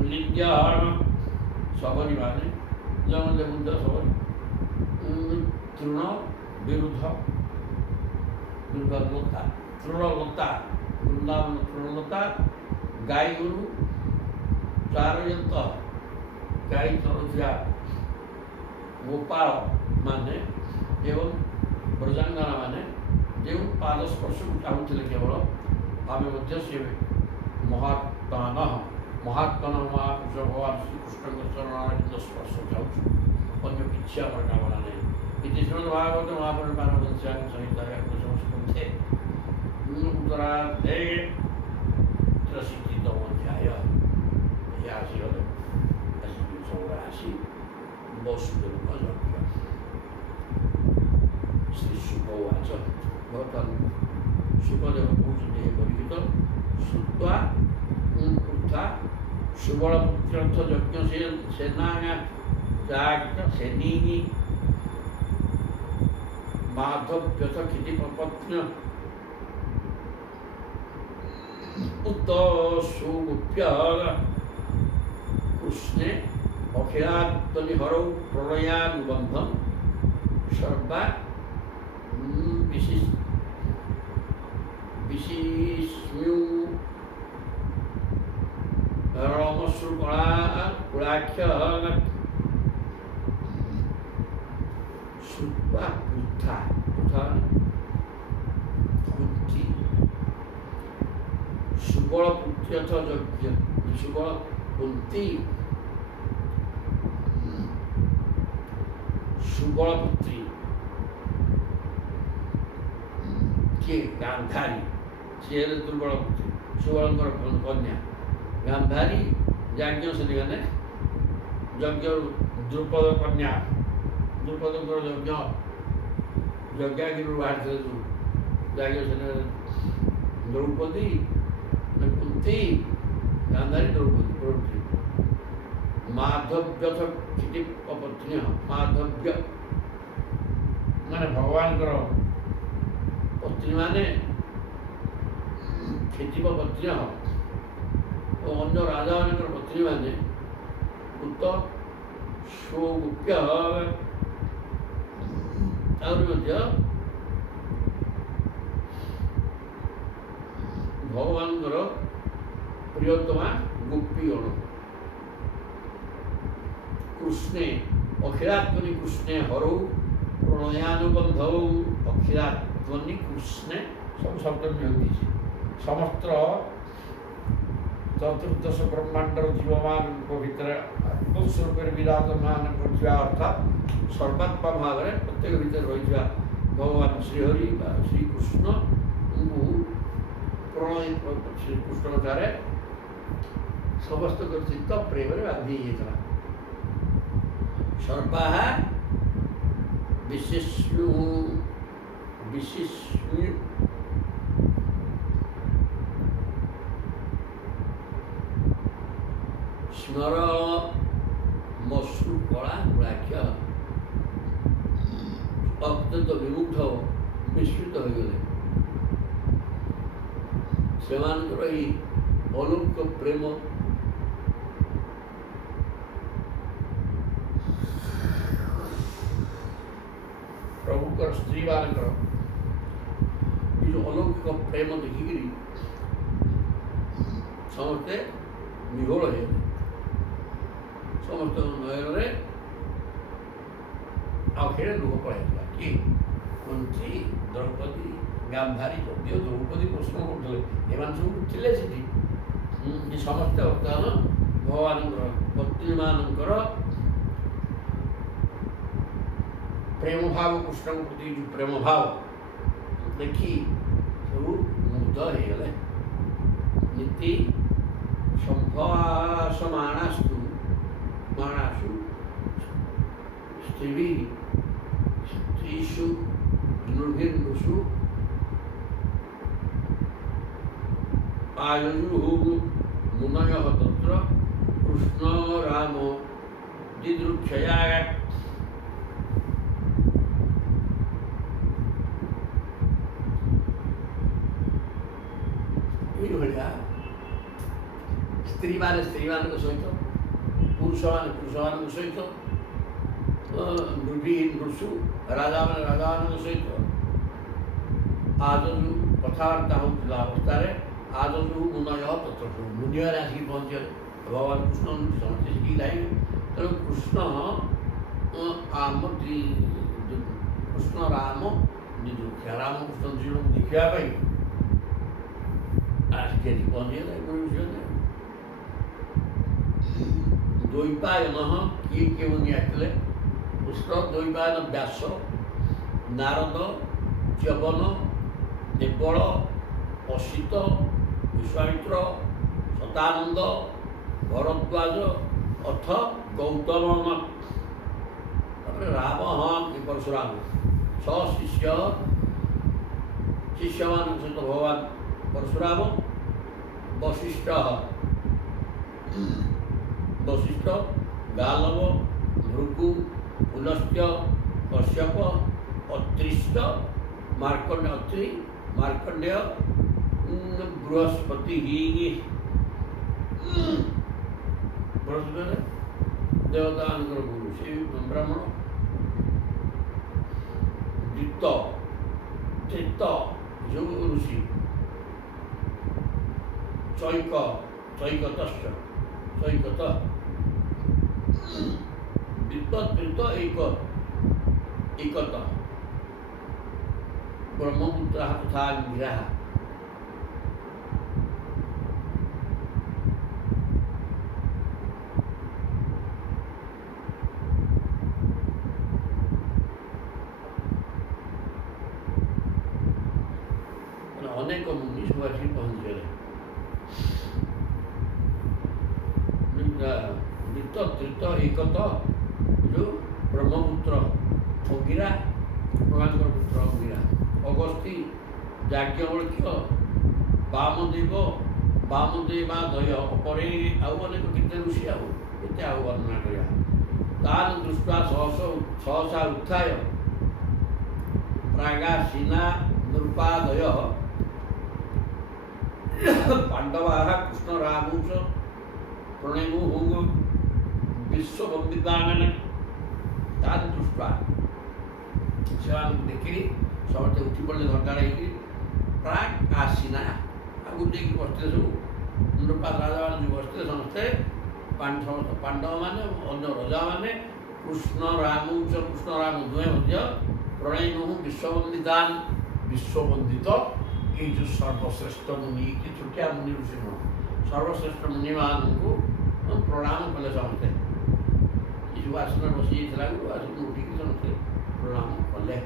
लिंग्याहरण सबरी माने जमले बुद्ध सबरी तृण विरुद्ध दुर्गलता तृणलता वृंदावन तृणलता गाई गुरु चारयंत गाई चलुआ गोपाल माने एवं ब्रजांगना माने जो पाद स्पर्श को चाहूले केवल आम से महात्मा महात्मा महापुरुष भगवान श्रीकृष्ण चरणारविंद स्पर्श चाहूँ अन्य किसी आम कामना नहीं इति श्रीमद्भागवते महापुराणे संहितायां दशमस्कन्धे उत्तरार्धे त्रशीतितमोऽध्यायः यासि हल अस्मिन् 84 वसुदेवयज्ञः श्रीशुक उवाच भवतां शुकदेव पूजते परिहितं श्रुत्वा उत्था सुबलपुत्रर्थ यज्ञ सेनानी माधव्यथ क्षितिपत्न उत सुगुप्य कृष्णे अखिलात्मनिहरौ प्रणयानुबन्धं सर्वा विशिष्यु रमश्रुकलाख्य श्रुत्वा उत्था कुन्ती सुबलपुत्रथ यज्ञ सुबल कुन्ती सुबलपुत्री किए गांधारी सी दुर्बलपुत्री सुबलंकर कन्या गांधारी याज्ञ से निगने यज्ञ द्रुपद कन्या द्रुपद यज्ञ यज्ञागिरी बाहर थे याज्ञ से द्रौपदी कुंती गांधारी द्रौपदी प्रवृत्ति माधव्यथ क्षिति पत्नी माधव्य माने भगवान पत्नी माने क्षितिप पत्नी और अन्य राजा मान पत्नी मैंने उत सुगुप्य भगवान प्रियतमा गुप्पी गण कृष्णे अखिलात्मनि कृष्णे हरौ प्रणयानुबंधौ अखिलात्मनि कृष्णे सब शब्द मिलती समस्त चतुर्दश ब्रह्मांडर जीवमान भीतर आत्मस्वरूप विराजमान अर्थात सर्वात्मा भाव में प्रत्येक भीतर रही भगवान श्रीहरि श्रीकृष्ण प्रणय श्रीकृष्ण ठारे समस्त चित्त प्रेम बांधी सर्वा विशिष्यु स्मर मश्रु कला गुणाख्य अत्यंत विमुग्ध विस्मृत हो गले से अलौकिक प्रेम प्रभुकर स्त्री मान अलौकिक प्रेम देखिक समस्ते विहोल हो समस्त नयन आखिर दुख पड़ा कि कुंती द्रौपदी गांधारी जदिव द्रौपदी प्रश्न करते सब थे ये समस्त बर्तमान भगवान पत्नी मानकर प्रेम भाव कृष्ण प्रति जो प्रेम भाव देखी सब मुग्ध हो गले नीति संभाषमाणास्तु मानासु स्त्रीषु नृभिर्नृषु आयुः मुनयः तत्र कृष्ण राम दिदृक्षया स्त्री मान सहित पुरुष मान सहित नृभी नृषु राजा मान सहित आज जो कथबार्ता होता अवस्था आज जो मुनय तत्र मुनियर आसिक पहुँचे भगवान कृष्ण समस्ते शिखिला तेणु कृष्ण आम कृष्ण राम दिदृक्षा राम कृष्ण जी देखापी आसिक पहुँचेगा विषय द्वैपायन किए मुनि आते कृष्ण द्वैपायन व्यास ନାରଦ, ଚ୍ୟବନ, ଦେବଳ, ଅସିତ, ବିଶ୍ୱାମିତ୍ର, ଶତାନନ୍ଦ, ଭରଦ୍ୱାଜ ଅଥ ଗୌତମ। ତାପରେ ରାମ କି ପରଶୁରାମ ଶିଷ୍ୟମାନଙ୍କ ସହିତ ଭଗବାନ ପରଶୁରାମ, ବଶିଷ୍ଠ, ଗାଲବ, ଭୃଗୁ, ପୁଲସ୍ତ୍ୟ, କଶ୍ୟପ, ଅତ୍ରିଷ୍ଟ, ମାର୍କଣ୍ଡେୟ, ବୃହସ୍ପତି ଦେବତାମାନଙ୍କର ଗୁରୁ ସେ ବ୍ରାହ୍ମଣ। ତ୍ରିତ ଯୋଉ ଋଷି, ଚୈକତ ତ୍ରିତ ଏକତ ବ୍ରହ୍ମପୁତ୍ର ତଥା ଗିରା। ଅନେକ ମୁନି ସବୁ ଆସିକି ପହଞ୍ଚିଗଲେ। ତ୍ରିତ ଏକତ ଯୋଉ ବ୍ରହ୍ମପୁତ୍ର ଅଙ୍ଗିରା, ଭଗବାନଙ୍କର ପୁତ୍ର ଅଙ୍ଗିରା, ଅଗସ୍ତି, ଯାଜ୍ଞବଲ୍କ୍ୟ, ବାମଦେବାଦୟ ଅପରେ ଆଉ ଅନେକ କେତେ ଋଷି, ଆଉ କେତେ ଆଉ ବର୍ଣ୍ଣନା କରିବା। ତାନ୍ ଦୃଷ୍ଟ୍ୱା ସହସା ଉତ୍ଥାୟ ପ୍ରାଗାସିନା ନୃପାଦୟ ପାଣ୍ଡବାଃ କୃଷ୍ଣ ରାମୁଚ ପ୍ରଣେମୁଃ ବିଶ୍ୱବନ୍ଦିତାନ୍। ତାନ୍ ଦୃଷ୍ଟ୍ୱା ସେମାନଙ୍କୁ ଦେଖିଲି ସମସ୍ତେ ଉଠି ପଡ଼ିଲେ ଘଣ୍ଟାରେ ହେଇକି। ପ୍ରାକ୍ ଆସୀନା ଆଗକୁ ଯାଇକି ବସିଥିଲେ ସବୁ ନୃପା ରାଜାମାନେ ଯେଉଁ ବସିଥିଲେ ସମସ୍ତେ ପାଣ୍ଡବମାନେ, ଅନ୍ୟ ରଜାମାନେ, କୃଷ୍ଣ ରାମ ଦୁହେଁ ମଧ୍ୟ ପ୍ରଣେମୁଃ ବିଶ୍ୱବନ୍ଦିତାନ୍, ବିଶ୍ୱବନ୍ଦିତ ଏଇ ଯେଉଁ ସର୍ବଶ୍ରେଷ୍ଠ ମୁନି, କି ଛୋଟିଆ ମୁନି ଋଷି ନୁହଁ, ସର୍ବଶ୍ରେଷ୍ଠ ମୁନିମାନଙ୍କୁ ପ୍ରଣାମ କଲେ ସମସ୍ତେ। ଏ ଯେଉଁ ଆସନରେ ବସିଯାଇଥିଲା ଆସନ ଉଠିକି ସମସ୍ତେ ପ୍ରଣାମ କଲେ।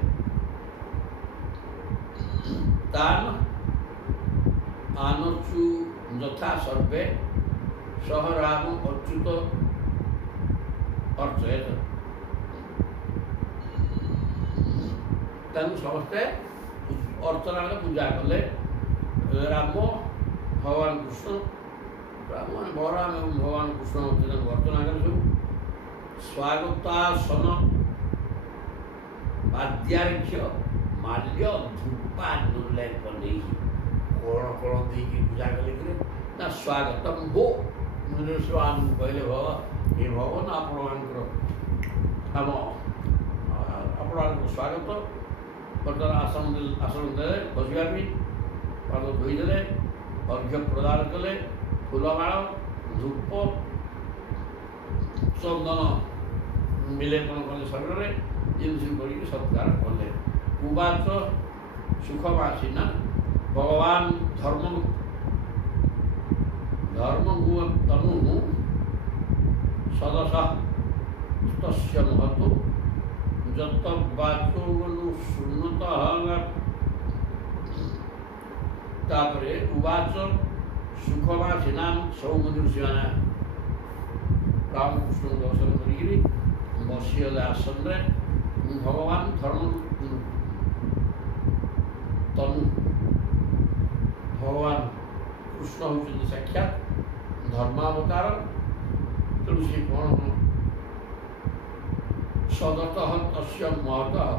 ତାନ୍ ଆନଚୁ ଯଥା ସର୍ବେ ସହ ରାମ ଅଚ୍ୟୁତ ଅର୍ଚ୍ଚୟତ। ତାଙ୍କୁ ସମସ୍ତେ ଅର୍ଚ୍ଚନା କଲେ, ପୂଜା କଲେ। ରାମ, ଭଗବାନ କୃଷ୍ଣ, ବଳରାମ ଏବଂ ଭଗବାନ କୃଷ୍ଣ ମଧ୍ୟ ତାଙ୍କୁ ଅର୍ଚ୍ଚନା କଲେ ସବୁ। ସ୍ୱାଗତାସନ ବାଦ୍ୟାର୍ଘ୍ୟ ମାଲ୍ୟ ଧୂପା ନିର୍ଲେପ ନେଇକି କଣ ଦେଇକି ପୂଜା କଲେ ନା ସ୍ୱାଗତମ ଭୋ ମନୁଷ୍ୟମାନଙ୍କୁ କହିଲେ, ହେ ଭଗବାନ ଆପଣମାନଙ୍କର ସ୍ୱାଗତ। ବର୍ତ୍ତମାନ ଆସନ ଦେଲେ ବସିବା ପାଇଁ, ପାଦ ଧୋଇଦେଲେ, ଅର୍ଘ୍ୟ ପ୍ରଦାନ କଲେ, ଫୁଲମାଳ, ଧୂପ, ଚନ୍ଦନ ବିଲେପନ କଲେ ଶରୀରରେ, ଏମିତି କରିକି ସତ୍କାର କଲେ। ଉବାଚ ସୁଖମାସିନା ଭଗବାନ ଧର୍ମଗୁଣତନୁ ସଦସଃ ତସ୍ୟ ମହତୁ ଯତ ବାଚୋଗନୁ ଶୃଣ୍ୱତଃ। ତାପରେ ଉବାଚ ସୁଖମାସିନା ସବୁ ମୁନି ଋଷିମାନେ ରାମକୃଷ୍ଣଙ୍କୁ ଦର୍ଶନ କରିକିରି ବସିଗଲେ ଆସନରେ। ଭଗବାନ ତନୁ, ଭଗବାନ କୃଷ୍ଣ ହେଉଛନ୍ତି ସାକ୍ଷାତ ଧର୍ମାବତାର। ତେଣୁ ସେ କ'ଣ ସଦତଃ ତସ୍ୟ ମହତଃ,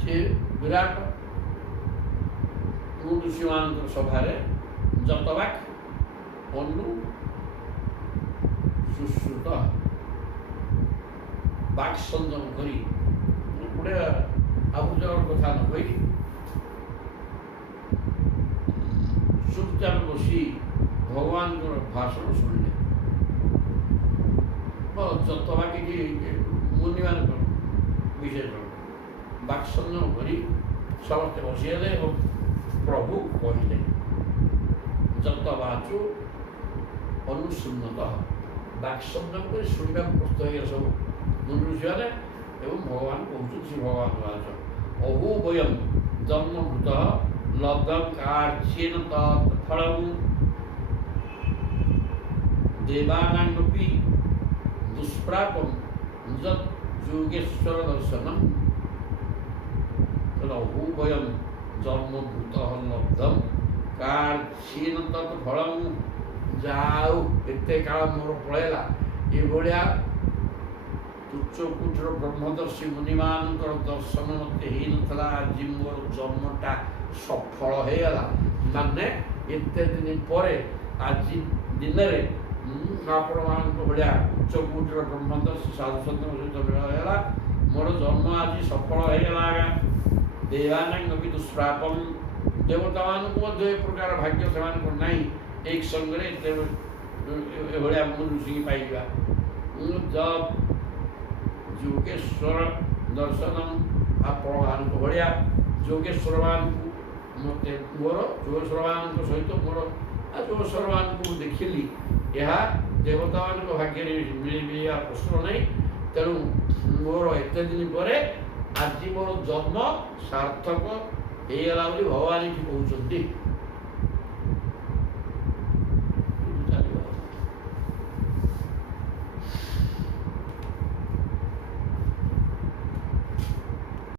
ସେ ବିରାଟ ଋଷିମାନଙ୍କର ସଭାରେ ଯତବାକ୍ ଅନୁ ସୁଶ୍ରୁତ ବାକ୍ ସଂଯମ କରି ଗୋଟେ ଆବୁଜର କଥା ନ କହି ଚୁପଚାପ ବସି ଭଗବାନଙ୍କର ଭାଷଣ ଶୁଣିଲେ। ଯତବାକି ମୁନିମାନଙ୍କର ବିଶେଷ ବାକ୍ ସଂଯମ କରି ସମସ୍ତେ ବସିଗଲେ ଏବଂ ପ୍ରଭୁ କହିଲେ ଯତବାଚୁ ଅନୁଶୂନ୍ନତଃ, ବାକ୍ ସଂଯମ କରି ଶୁଣିବାକୁ ପ୍ରସ୍ତୁତ ହେଇଗଲେ ସବୁ ମୁନି ଋଷିମାନେ। ଏବଂ ଭଗବାନ କହୁଛନ୍ତି, ଶ୍ରୀ ଭଗବାନ ବାଚ अहोवयं जन्मभूतः लब्धं कार्येन तत्फलं देवानामपि दुष्प्रापं यत् योगेश्वर दर्शनम। अहोवयं जन्मभूतः लब्धं कार्येन तत्फलं। जाऊ एते काल मोर पळेला एभलिया तुच्छ कुटर ब्रह्मदर्शी मुनिमानकर दर्शन मते ही नथला। आज मोर जन्मटा सफल हो गला माने एते दिन पर आज दिन रे आपण मान भलिया उच्च कुटर ब्रह्मदर्शी साधु संत सहित मिला मोर जन्म आज सफल हो गला। देवानां दुष्प्रापम देवता मान मध्य ए प्रकार भाग्य सेमान को नहीं एक संग्रह एभलिया मनुष्य पाइबा। जब योगेश्वर दर्शनम आपण भाया योगेश्वर मान मत मोर योगेश्वर मान सहित मोर योगेश्वर मान को देखिली यह देवता मान भाग्य मिली प्रश्न नहीं। तेणु मोर एत दिन पर आज मोर जन्म सार्थक हो गला भगवान कहते।